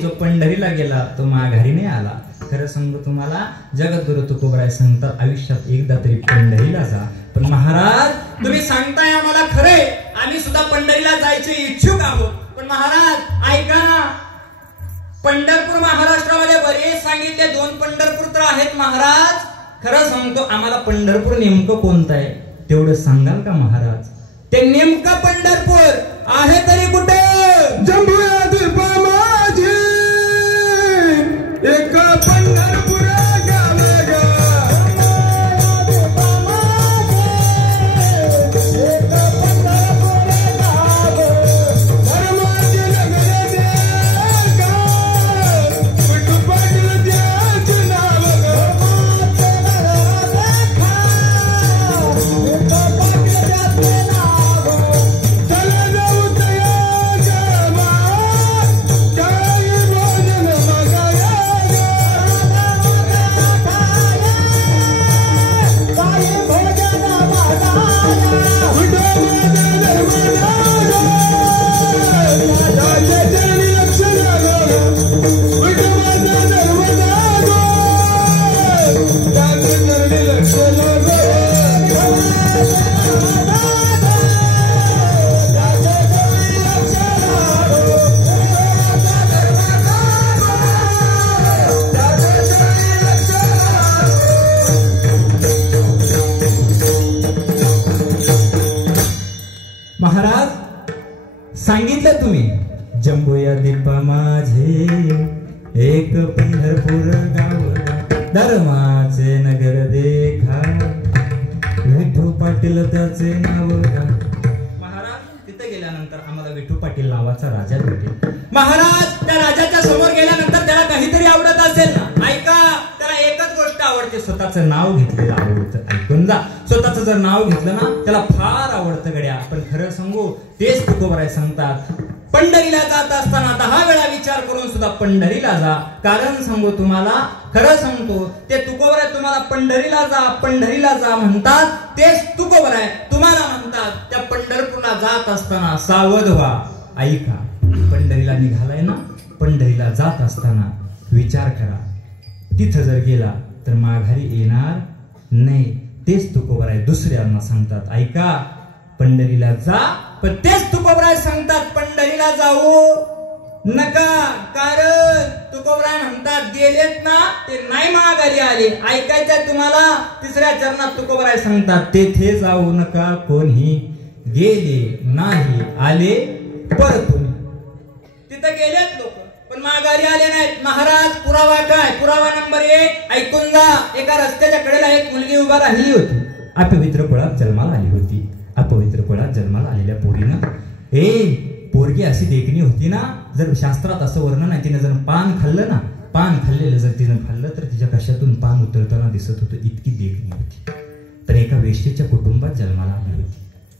जो पंढरीला गेला तो माघारी नाही आला. खरं सांगू तुम्हाला, जगद्गुरु तुकोबराय सांगतात आयुष्यात एकदा तरी पंढरीला जा. पण महाराज तुम्ही सांगताय आम्हाला खरे, आम्ही सुद्धा पंढरीला जायचे इच्छुक आहोत. पण महाराज ऐका ना, पंढरपूर महाराष्ट्रामध्ये बरेच सांगितले, 2 पंढरपूर तर आहेत महाराज. खरं सांगतो, आम्हाला पंढरपूर नेमकं कोणतं आहे तेवढं सांगाल का महाराज? ते नेमकं पंढरपूर आहे तरी कुठे? जंबुया दीपा माझी एक पंढरपूर गाव गा. धर्माचे नगर दे गा, विठू पाटील द्याचं नाव गा. महाराज सांगितलं तुम्ही, जंबुया दीपा माझे एक पंढरपूर गाव, धर्माचे नगर देखा, विठू पाटील त्याचे नाव. महाराज तिथे गेल्यानंतर आम्हाला विठू पाटील नावाचा राजा भेटेल. महाराज त्या राजाच्या समोर गेल्यानंतर त्याला काहीतरी आवडत असेल ना. ऐका, त्याला एकच गोष्ट आवडते, स्वतःचं नाव घेतलेलं आवडतं. ऐकून जा, स्वतःचं जर नाव घेतलं ना त्याला फार आवडतं गड्या. पण खरं सांगू, तेच तुकोबराय सांगतात, पंढरीला जात असताना 10 वेळा विचार करून सुद्धा पंढरीला जा. कारण सांगू तुम्हाला, खरं सांगतो, ते तुकोबराय तुम्हाला पंढरीला जा, पंढरीला जा म्हणतात. तेच तुकोबराय तुम्हाला म्हणतात, त्या पंढरपूरला जात असताना सावध व्हा. ऐका, पंढरीला निघालाय ना, पंढरीला जात असताना विचार करा, तिथं जर गेला तर माघारी येणार नाही. तेच तुकोबराय दुसऱ्यांना सांगतात. ऐका, पंढरीला जा, पण तेच तुकोबराय सांगतात पंढरीला जाऊ नका. कारण तुकोबराय म्हणतात, गेलेत ना ते नाही माघारी आले. ऐकायचंय तुम्हाला, 3ऱ्या चरणात तुकोबराय सांगतात, तेथे जाऊ नका कोणी गेले नाही आले परतून. तिथं गेलेत लोक पण माघारी आले नाहीत. महाराज पुरावा काय? पुरावा नंबर 1 ऐकून जा. एका रस्त्याच्या कडेला एक मुलगी उभा राहिली होती. अपवित्र कुळात जन्माला आली होती. अपवित्र कुळात जन्माला आलेल्या पोरीनं पोरगी अशी देखणी होती ना, जर शास्त्रात असं वर्णन आहे, तिने जर पान खाल्लं ना, पान खाल्लेलं जर तिनं खाल्लं तर तिच्या कशातून पान उतरताना दिसत होतं, इतकी देखणी होती. तर एका वेश्येच्या कुटुंबात जन्माला आली होती.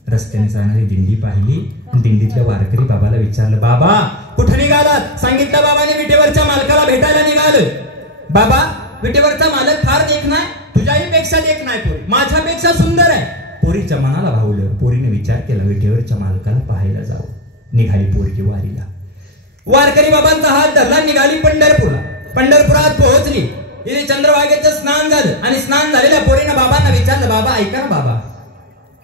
रस्त्याने जाणारी दिंडी पाहिली. दिंडीतल्या वारकरी बाबाला विचारलं, बाबा कुठे निघालात? सांगितलं बाबाने विटेवरच्या मालकाला भेटायला निघालोय. बाबा विटेवरचा मालक फार देखणा आहे, तुझ्याही पेक्षा देखणा आहे, पोरी माझ्यापेक्षा सुंदर आहे. पोरीच्या मनाला भावलं. पोरीने विचार केला विटेवरच्या मालकाला पाहायला जावं. निघाली पोरगी वारीला. वारकरी बाबांचा हात धरला, निघाली पंढरपूरला. पंढरपुरात पोहोचली. इथे चंद्रभागेचं स्नान झालं आणि स्नान झालेल्या पोरीनं बाबांना विचारलं, बाबा ऐका ना बाबा,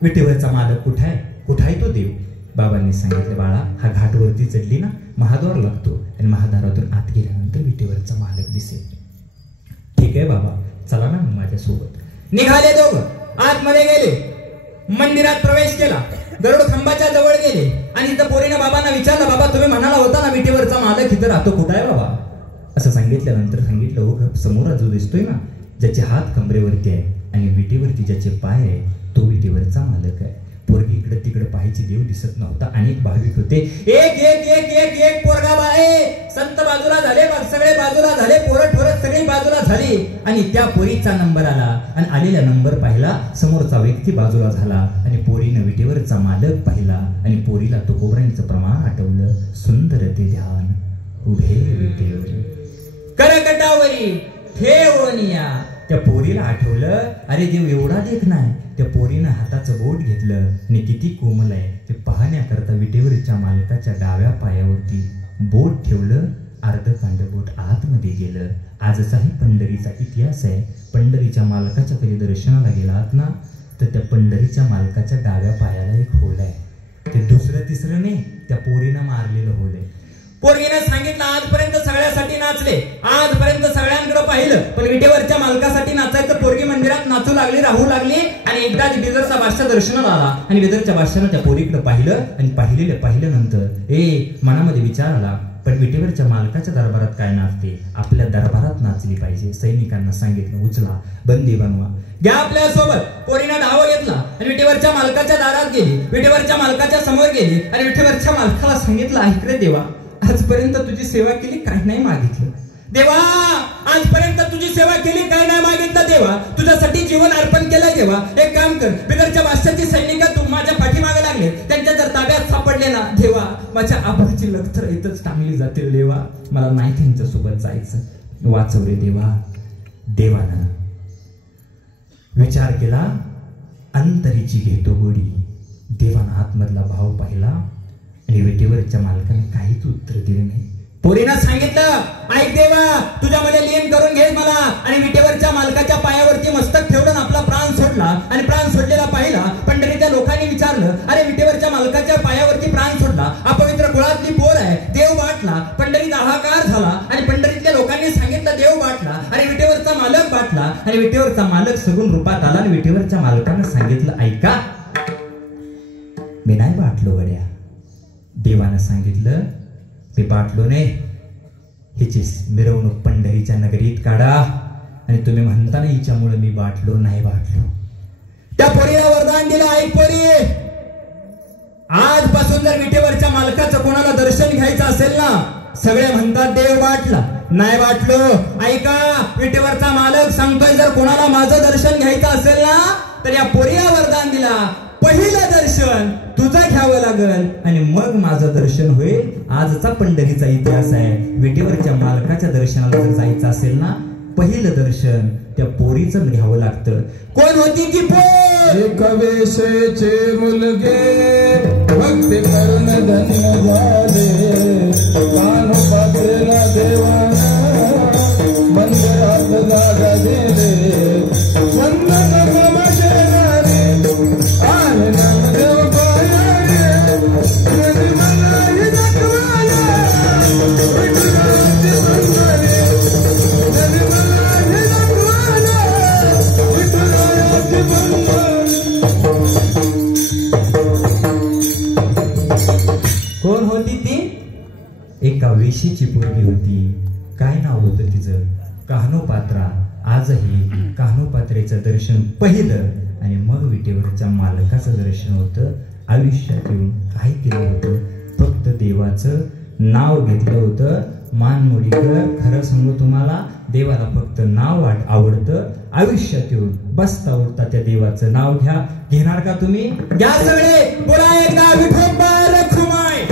विटेवरचा मालक कुठे आहे? कुठे आहे तो देव? बाबांनी सांगितलं, बाळा हा घाटवरती चढली ना महाद्वार लागतो आणि महाद्वारातून आत गेल्यानंतर विटेवरचा मालक दिसेल. ठीक आहे बाबा, चला ना माझ्यासोबत. निघाले दोघं. आतमध्ये गेले. मंदिरात प्रवेश केला. गरुड खांबाच्या जवळ गेले आणि इथं पोरीनं बाबांना विचारलं, बाबा तुम्ही म्हणाला होता ना विटेवरचा मालक इथं राहतो, कुठं आहे बाबा? असं सांगितल्यानंतर सांगितलं, हो समोर जो दिसतोय ना, ज्याचे हात कमरेवरती आहे आणि विटेवरती ज्याचे पाय आहे तो विटेवरचा मालक आहे. पोरगी इकडे तिकडे पाहायची, देव दिसत नव्हता. अनेक भाविक होते. एक एक एक एक एक पोरगा बाळे. संत बाजूला झाले, सगळे बाजूला झाले, पोरं ठोरत सगळी बाजूला झाली आणि त्या पोरीचा नंबर आला आणि आलेला नंबर पाहिला. समोरचा व्यक्ती बाजूला झाला आणि पोरीनं विटेवरचा मालक पाहिला आणि पोरीला तो कोबऱ्यांचं प्रमाण आठवलं. सुंदर ते ध्यान उभे विटेवर करकटावरी ठेवनिया. त्या पोरीला आठवलं, अरे देव एवढा देखणा आहे. त्या पोरीनं हाताचं बोट घेतलं आणि किती कोमल आहे ते पाहण्याकरता विटेवरच्या मालकाच्या डाव्या पायावरती बोट ठेवलं. अर्धकांड बोट आतमध्ये गेलं. आजचाही पंढरीचा इतिहास आहे. पंढरीच्या मालकाच्या कधी दर्शनाला गेलात ना तर त्या पंढरीच्या मालकाच्या डाव्या पायाला एक होल आहे. ते दुसरं तिसरं नाही, त्या पोरीनं मारलेलं होल आहे. पोरगीने सांगितलं, आजपर्यंत सगळ्यासाठी नाचले, आजपर्यंत सगळ्यांकडे पाहिलं, पण विटेवरच्या मालकासाठी नाचायचं. पोरगी मंदिरात नाचू लागली, राहू लागली आणि एकदाच बिदरचा बादशाह दर्शनाला आला आणि बिदरच्या बादशाहनं त्या पोरीकडे पाहिलं आणि पाहिल्यानंतर मनामध्ये विचार आला, पण विटेवरच्या मालकाच्या दरबारात काय नाचते, आपल्या दरबारात नाचली पाहिजे. सैनिकांना सांगितलं, उचला बंदी बनवा, घ्या आपल्या सोबत. पोरीनं धाव घेतला आणि विटेवरच्या मालकाच्या दारात गेली. विटेवरच्या मालकाच्या समोर गेली आणि विटेवरच्या मालकाला सांगितलं, ऐक रे देवा, आजपर्यंत तुझी सेवा केली, काय नाही मागितलं. देवा आजपर्यंत तुझी सेवा केली, काय नाही मागितलं. देवा तुझ्यासाठी जीवन अर्पण केलं. देवा एक काम कर, बिदरच्या बादशाहची सैनिक तू माझ्या पाठीमागे लागले, त्यांच्या जर ताब्यात सापडले ना देवा, माझ्या आभाची लखतर इथंच टांगली जातील. देवा मला नाही त्यांच्या सोबत जायचं, वाचव रे देवा. देवानं विचार केला, अंतरीची घेतो गोडी. देवानं आतमधला भाव पाहिला आणि विटेवरच्या मालकाने काहीच उत्तर दिलं नाही. पोरीनं सांगितलं, ऐक देवा, तुझ्यामध्ये लीन करून घे मला. आणि विटेवरच्या मालकाच्या पायावरती मस्तक ठेवून आपला प्राण सोडला आणि प्राण सोडलेला पाहिला. पंढरीच्या लोकांनी विचारलं, अरे विटेवरच्या मालकाच्या पायावरती प्राण सोडला, अपवित्र कुळातली पोर आहे, देव बाटला. पंढरीत हाहाकार झाला आणि पंढरीतल्या लोकांनी सांगितलं, देव बाटला. आणि विटेवरचा मालक बाटला आणि विटेवरचा मालक सगून रूपात आला आणि विटेवरच्या मालकानं सांगितलं, ऐका, मी नाही बाटलो गड्या. देवानं सांगितलं, मी बाटलो नाही, हिची मिरवणूक पंढरीच्या नगरीत काढा. आणि तुम्ही म्हणता ना हिच्यामुळे मी बाटलो, नाही बाटलो. त्या पोरीला वरदान दिलं, ऐक पोरी, आजपासून जर विटेवरच्या मालकाचं कोणाला दर्शन घ्यायचं असेल ना, सगळे म्हणतात देव बाटला, नाही बाटलो. ऐका, विटेवरचा मालक सांगतोय, जर कोणाला माझं दर्शन घ्यायचं असेल ना तर या पोरीला वरदान दिला, पहिलं दर्शन तुझं घ्यावं लागल आणि मग माझं दर्शन होईल. आजचा पंढरीचा इतिहास आहे. विटेवरच्या मालकाच्या दर्शनाला जर जायचं असेल ना, पहिलं दर्शन त्या पोरीचं घ्यावं लागतं. कोण होती ती पोर? एक वेशेचे मुलगे भक्ती करून धन्य झाले. कानोपात्रेला देवाना मंदिरात जागा दिले. वंदन मम शेजारी आणि नामदेव पायारे. नदी मलाही दाखवाला विठुराची सुंदरी. नदी मलाही दाखवाला विठुराची सुंदरी. कोण होती ती? एका वेशीची पोरगी होती. काय नाव होतं तिचं? कान्होपात्रा. आजही कान्होपात्रेचं दर्शन पहिलं आणि मग विटेवरच्या मालकाचं दर्शन होतं. आयुष्यात येऊन काय केलं होतं? फक्त देवाचं नाव घेतलं होतं. मानमोडीकर, खरं सांगू तुम्हाला, देवाला फक्त नाव आवडतं. आयुष्यात येऊन बसता उठता त्या देवाचं नाव घ्या. घेणार का तुम्ही? घ्या सगळे, बोला एकदा विठोबा रखुमाई.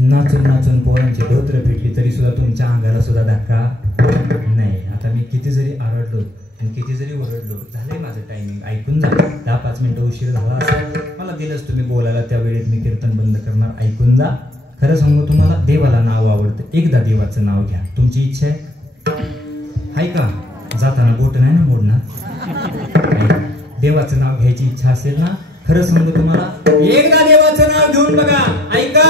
नाचून नाचून पोरांची धोत्र फेटली तरी सुद्धा तुमच्या अंगाला सुद्धा धक्का नाही. आता मी किती जरी आरडलो आणि किती जरी ओरडलो, झालंय माझं टायमिंग, ऐकून जा. 10-5 मिनिटं उशीर झाला मला दिलंच तुम्ही बोलायला, त्या वेळेत मी कीर्तन बंद करणार. ऐकून जा. खरं सांगू तुम्हाला, देवाला नाव आवडतं. एकदा देवाचं नाव घ्या. तुमची इच्छा आहे का? जाताना बोट नाही ना मोडणार? देवाचं नाव घ्यायची इच्छा असेल ना, खरं सांगू तुम्हाला, एकदा देवाचं नाव घेऊन बघा. ऐका,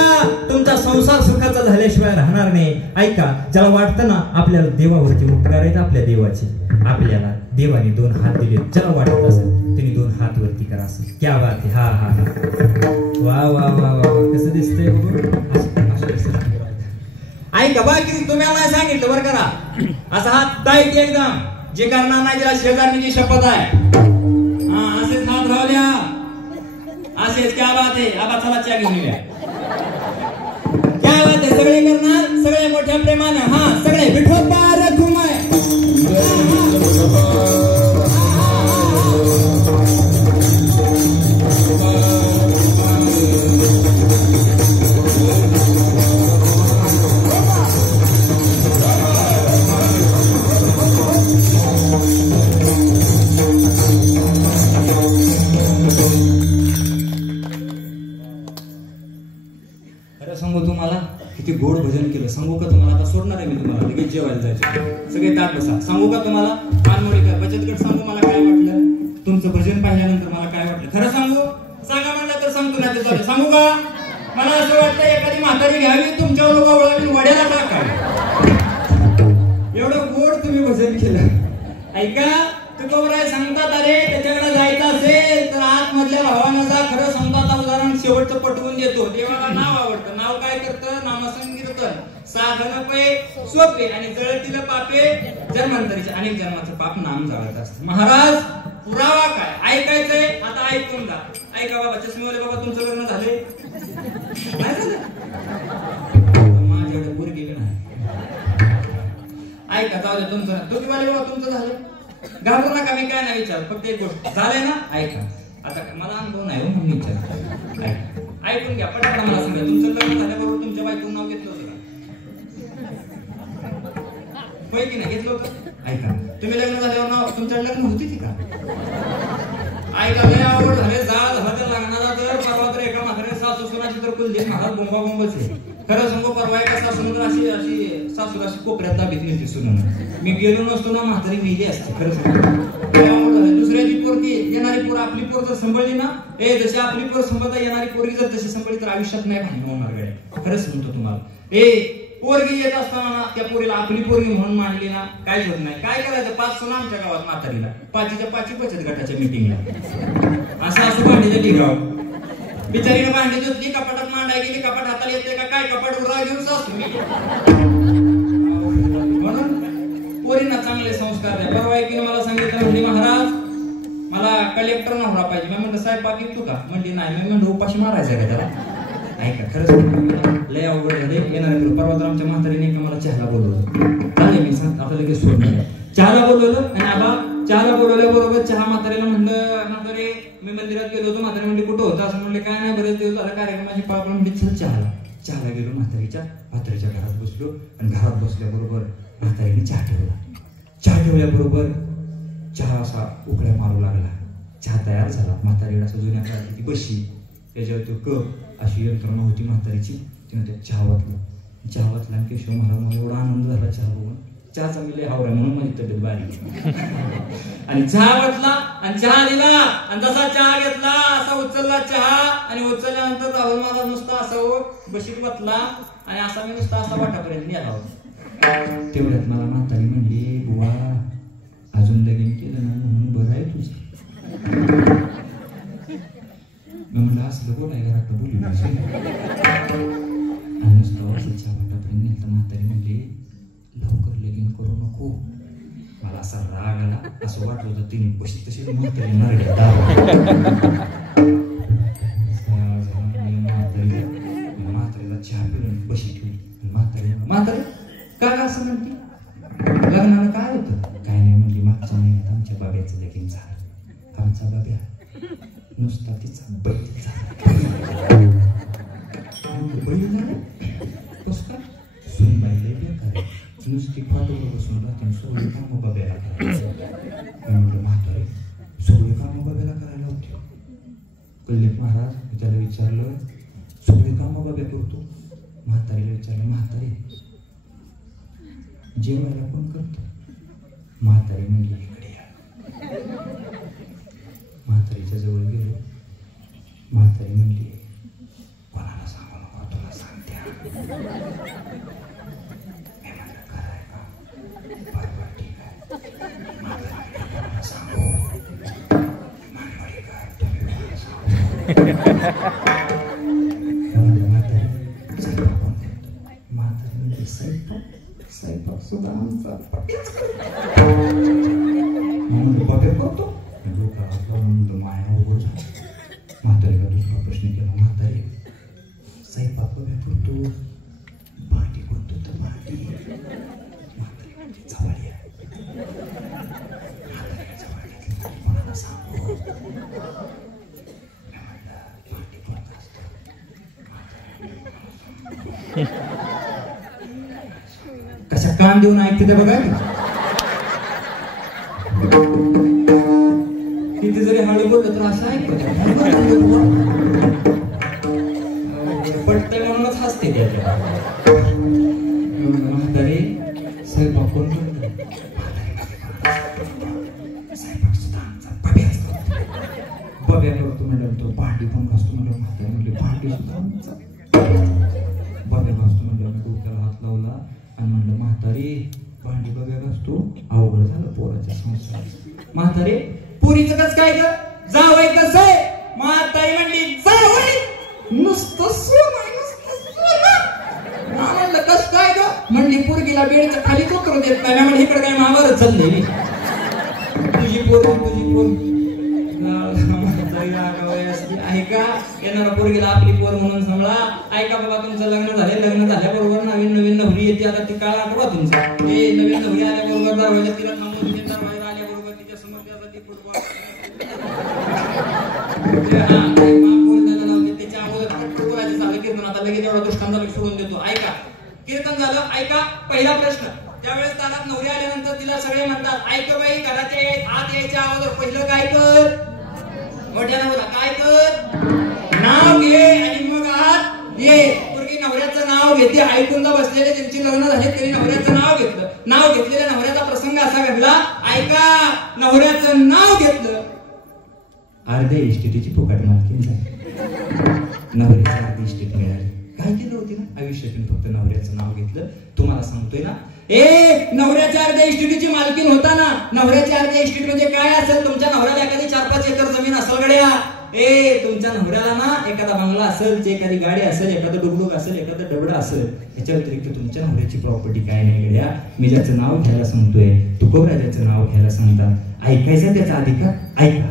तुमचा संसार सुखाचा झाल्याशिवाय राहणार नाही. ऐका, ज्याला वाटतं ना आपल्याला देवावरती उपकार आहेत आपल्या देवाचे, आपल्याला देवाने 2 हात दिले, ज्याला वाटत असेल त्यांनी 2 हात वरती करा. असं क्या बात आहे. हा हा हा, वा वा वा वा, कसं दिसतंय ऐका. बाकी तुम्हाला नाही सांगितलं बरं करा. असा हात टाईट एकदम, जे करणार नाही त्याला शेजारणीची शपथ आहे. हा, असेच हात राहल्या, असेच. क्या बात आहे. आबा चला च्या घेऊन या. क्या बात आहे. सगळे करणार, सगळे मोठ्या प्रेमानं. हा, सगळे विठोबा रखुमाई. सांगू तुम्हाला, किती गोड भजन केलं. सांगू का तुम्हाला? आता सोडणार आहे मी तुम्हाला, लगेच जेवायला जायचं. सगळे ताट बसा. सांगू का तुम्हाला? मानमोडीकर बचत गट सांगू मला काय वाटलं, तुमचं भजन पाहिल्यानंतर मला काय वाटलं. खरं सांगू? सांगा म्हणलं तर सांगतो, नाही तर सांगू का? मला असं वाटतं एखादी म्हातारी घ्यावी, तुमच्यावर ओवळावी, वड्याला टाकावी. एवढं गोड तुम्ही भजन केलं. ऐका, तुकोबराय सांगतात, अरे त्याच्याकडे जायचं असेल तर आतमधल्या भावानं जा. खरं सांगतात, उदाहरण शेवटचं पटवून देतो. देवाला नाव आवडतं. नाव काय करतं? नामसंकीर्तन. साधन पै सोपे आणि जळतील पापे जन्मांतरीचे. अनेक जन्माचं पाप नाम जाळत असतं. महाराज, पुरावा काय? ऐकायचंय? आता ऐकून जा. ऐका बाबा, चष्मेवाले बाबा, तुमचं लग्न झाले? काय झालं? माझ्याकडे पूर गेले नाही. ऐका, जाऊ दे. तुमचं तुझीवाले बाबा तुमचं झालं? घाबरू नका, मी काय नाही विचार, फक्त एक गोष्ट झालंय ना. ऐका, आता मला अनुभव नाही हो, म्हणून विचार. ऐकून घ्या, पटापट मला सांगा. तुमचं लग्न झाल्याबरोबर तुमच्या बायकोचं नाव घेतलं होतं का? होय की नाही? घेतलं होतं. ऐका, तुम्ही लग्न झाल्यावर नाव तुमच्या लग्न होती ती का? ऐका, लय आवड झाले, जाळ झाला तर लग्नाला. तर परवा तर एका म्हाताऱ्या सासू सुनाची तर कुलदेव महाराज बोंबा बोंबच आहे. खरं सांगू, परवा एका सासून अशी सासूला अशी कोपऱ्यात दाबीत नेली सुनून. मी गेलो नसतो ना, म्हातारी मेली असते. खरं सांगू, दुसऱ्याची पोरगी येणारी पोर आपली पोर जर सांभाळली ना, जशी आपली पोर सांभाळता येणारी पोरगी जर तशी सांभाळली तर आयुष्यात नाही भांडण होणार गड्या. खरंच म्हणतो तुम्हाला. पोरगी येत असताना त्या पोरीला आपली पोरगी म्हणून मांडली ना, काहीच होत नाही. काय करायचं? 5 सुना आमच्या गावात म्हातारीला, 5च्या 5 बचत गटाच्या मिटिंगला. असं असं भांडीचं ठिकाव. बिचारीने भांडी धुतली, कपाटात मांडाय गेली. कपाट हाताला येते का काय? कपाट उडवा घेऊन सासू मी. म्हणून पोरींना चांगले संस्कार आहे. परवा एकीने मला सांगितलं, म्हणजे महाराज मला कलेक्टर नवरा पाहिजे. मी म्हणलं, साहेब बाकी तू का? म्हणली नाही. मी म्हणलं, उपाशी मारायचं का त्याला? ऐका, खरंच लय अवघड झाले. येणार परवा तर आमच्या म्हातारीने एका मला चहाला बोलवलं. चालेल, मी सांग आता लगेच सोडणार. चहाला बोलवलं आणि आबा चहाला बोलवल्याबरोबर चहा म्हातारीला म्हणलं, म्हातारे मी मंदिरात गेलो होतो. म्हातारी म्हणली, कुठं होतं? असं म्हणले, काय नाही, बरेच दिवस झाला कार्यक्रमाची पाप. म्हणली, चल चहाला गेलो. म्हातारीच्या घरात बसलो आणि घरात बसल्याबरोबर म्हातारीने चहा ठेवला. चहा ठेवल्याबरोबर चहा असा उकळ्या मारू लागला. चहा तयार झाला. म्हातारीला असं जुन्या काळात ती बशी, त्याच्यावर तो कप अशी यंत्रणा होती म्हातारीची. तिने ते चहा वाटलं. चहा वाचला केशव महाराज मला एवढा आनंद झाला चहा बघून. चहाचा मी लय हावरा म्हणून माझी तब्येत बारीक. आणि चहा वाचला आणि चहा दिला आणि जसा चहा घेतला असा उचलला चहा आणि उचलल्यानंतर राहुल महाराज नुसता असा बशीत बसला आणि असा मी नुसता असा वाटापर्यंत गेला होता. तेवढ्यात मला म्हातारी म्हणली बुवा अजून लगीन केलं ना म्हणून बरं आहे तुझं. मी म्हणलं असलं बोलाय घरात बोलू आणि नुसतं असं चहा वाटापर्यंत नेलं. म्हातारी म्हणली लवकर लगीन करू नको. मला असा राग आला असं वाटलं होतं तिने बशी तशी म्हातारी म्हातारीला चहा पिऊन बशी ठेवली. म्हातारी काय असं म्हणते लग्नाला काय होतं. काय नाही म्हणली मागच्या महिन्यात आमच्या बाब्याचं लगीन झालं. आमचा बाब्या नुसता तिचा बैल झाला. बैल झाला कसं काय. सुनबाईला बेकार नुसती फाटोवर बसून राहते सगळे कामं बाब्याला करायला. म्हटलं म्हातारे सगळे कामं बाब्याला करायला होते. कल्लेप महाराज मी त्याला विचारलं सगळे कामं बाब्या करतो. म्हातारीला विचारलं म्हातारे जेवायला कोण करतो. म्हातारी म्हणजे इकडे या. म्हातारीच्या जवळ गेलो. म्हातारी म्हणली कोणाला सांगू नको तुला सांगते. मी म्हणलं खरंय का. बरोबर ठीक आहे. म्हातारी सांगू मानवाडी काय तुम्ही मला सांगू. म्हातारी म्हणजे स्वयंपाक सुद्धा आमचा म्हणून बघे करतो. माया उघड म्हातारीला दुसरा प्रश्न केला म्हातारी स्वयंपाक बघे करतो भांडी करतो तर भांडी. म्हातारी म्हणजे जवळ या. म्हातारीला जवळ घेतली कोणाला सांगू. भांडी करत असतो. कशा कान देऊन ऐकते ते बघा. किती जरी हळू बोललं तर असं ऐकत पटतंय म्हणूनच हसते त्याच्या. म्हातारी स्वयंपाक कोण करतो. स्वयंपाक सुद्धा आमचा बब्या असतो. बब्या करतो म्हणलं तो भांडी पण घासतो म्हणलं. म्हातारी म्हणली भांडी सुद्धा आमचा बब्या घासतो म्हणलं. मी डोक्याला हात लावला आणि म्हणलं म्हातारी भांडी बब्या घासतो अवघड झालं पोराच्या संसारात. म्हातारी पुरीचं कस काय ग जावई कसं आहे. म्हातारी म्हणली जावई नुसतं सोनं म्हणलं कस काय ग. म्हणली पोरगीला बेडच्या खाली उतरू देत नाही. म्हणजे इकडे काय मामावरच चालले तुझी पोर ऐका येणारा पोरगीला आपली पोर म्हणून समजा. ऐका बाबा तुमचं लग्न झाल्याबरोबर नवीन नवरी येते. आता ती काळ आठवा तुमचा. हे नवीन नवरी आल्याबरोबर दरवाजा तिला थांबवून दरवाजा आल्याबरोबर तिच्या समोर त्याचा ती फुटबॉल त्याच्या अगोदर झालं कीर्तन. आता लगेच एवढा दृष्टांत सोडून देतो. ऐका कीर्तन झालं. ऐका पहिला प्रश्न. त्यावेळेस दारात नवरी आल्यानंतर तिला सगळे म्हणतात ऐक बाई घराच्या आत यायच्या अगोदर पहिलं काय कर. मोठ्यानं बोला काय कर. नाव घे आणि मग आत ये. पोरगी नवऱ्याचं नाव घेते. ऐकून बसलेले ज्यांची लग्न झाले त्यांनी नवऱ्याचं नाव घेतलं. नाव घेतलेल्या नवऱ्याचा प्रसंग असा घडला. ऐका नवऱ्याचं नाव घेतलं. अर्धे इस्टेटीची फुकट मालकी झाली. नवऱ्याची अर्धी इस्टेट मिळाली. काय केलं होती ना आयुष्यातून फक्त नवऱ्याचं नाव घेतलं. तुम्हाला सांगतोय ना नवऱ्याच्या अर्ध्या इस्टेटीची मालकीन होता ना. नवऱ्याच्या अर्ध्या इस्टेट म्हणजे काय असेल. तुमच्या नवऱ्याला एखादी 4-5 एकर जमीन असेल गड्या. तुमच्या नवऱ्याला ना एखादा बंगला असेल, एखादी गाडी असेल, एखादं डुगडुग असेल, एखादं डबडं असेल. याच्या व्यतिरिक्त तुमच्या नवऱ्याची प्रॉपर्टी काय नाही गड्या. मी ज्याचं नाव घ्यायला सांगतोय तुकोबराजाचं नाव घ्यायला सांगतात. ऐकायचं त्याचा अधिकार ऐका.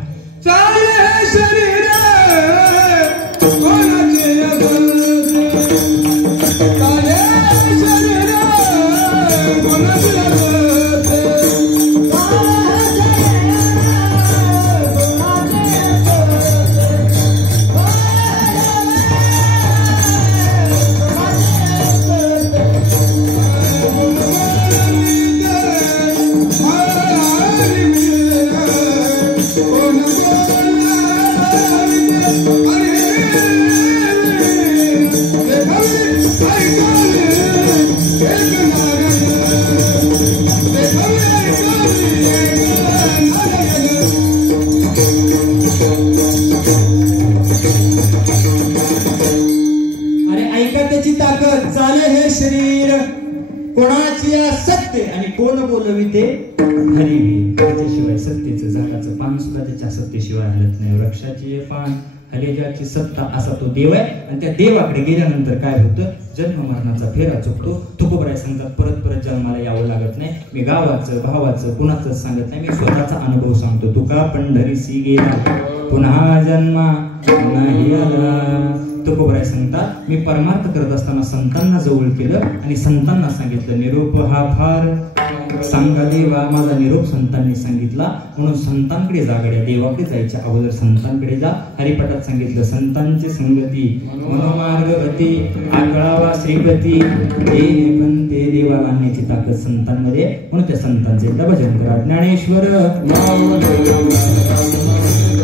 I got it. शरीर कोणाची सत्य आणि कोण बोलविते हरिवी. त्याच्याशिवाय सत्तेचं जगाचं पान सुद्धा त्याच्या सत्तेशिवाय हलत नाही. वृक्षाची पान हलेजाची सत्ता असा तो देव आहे. आणि त्या देवाकडे गेल्यानंतर काय होतं, जन्म मरणाचा फेरा चुकतो. तुकोबराय सांगतात परत परत जन्माला यावं लागत नाही. मी गावाचं भावाचं कुणाचंच सांगत नाही, मी स्वतःचा अनुभव सांगतो. तुका पंढरीसी गेला पुन्हा जन्मा नाही आला. तुकोबराय सांगतात मी परमार्थ करत असताना संतांना जवळ केलं आणि संतांना सांगितलं निरोप हा फार सांगा देवा. माझा निरोप संतांनी सांगितला म्हणून संतांकडे जा गड्या. देवाकडे जायच्या अगोदर संतांकडे जा. हरिपाठात सांगितलं संतांची संगती मनोमार्गवती आकळावा श्रीपती. पण ते देवाला आणण्याची ताकद संतांमध्ये, म्हणून त्या संतांचे भजन करा. ज्ञानेश्वर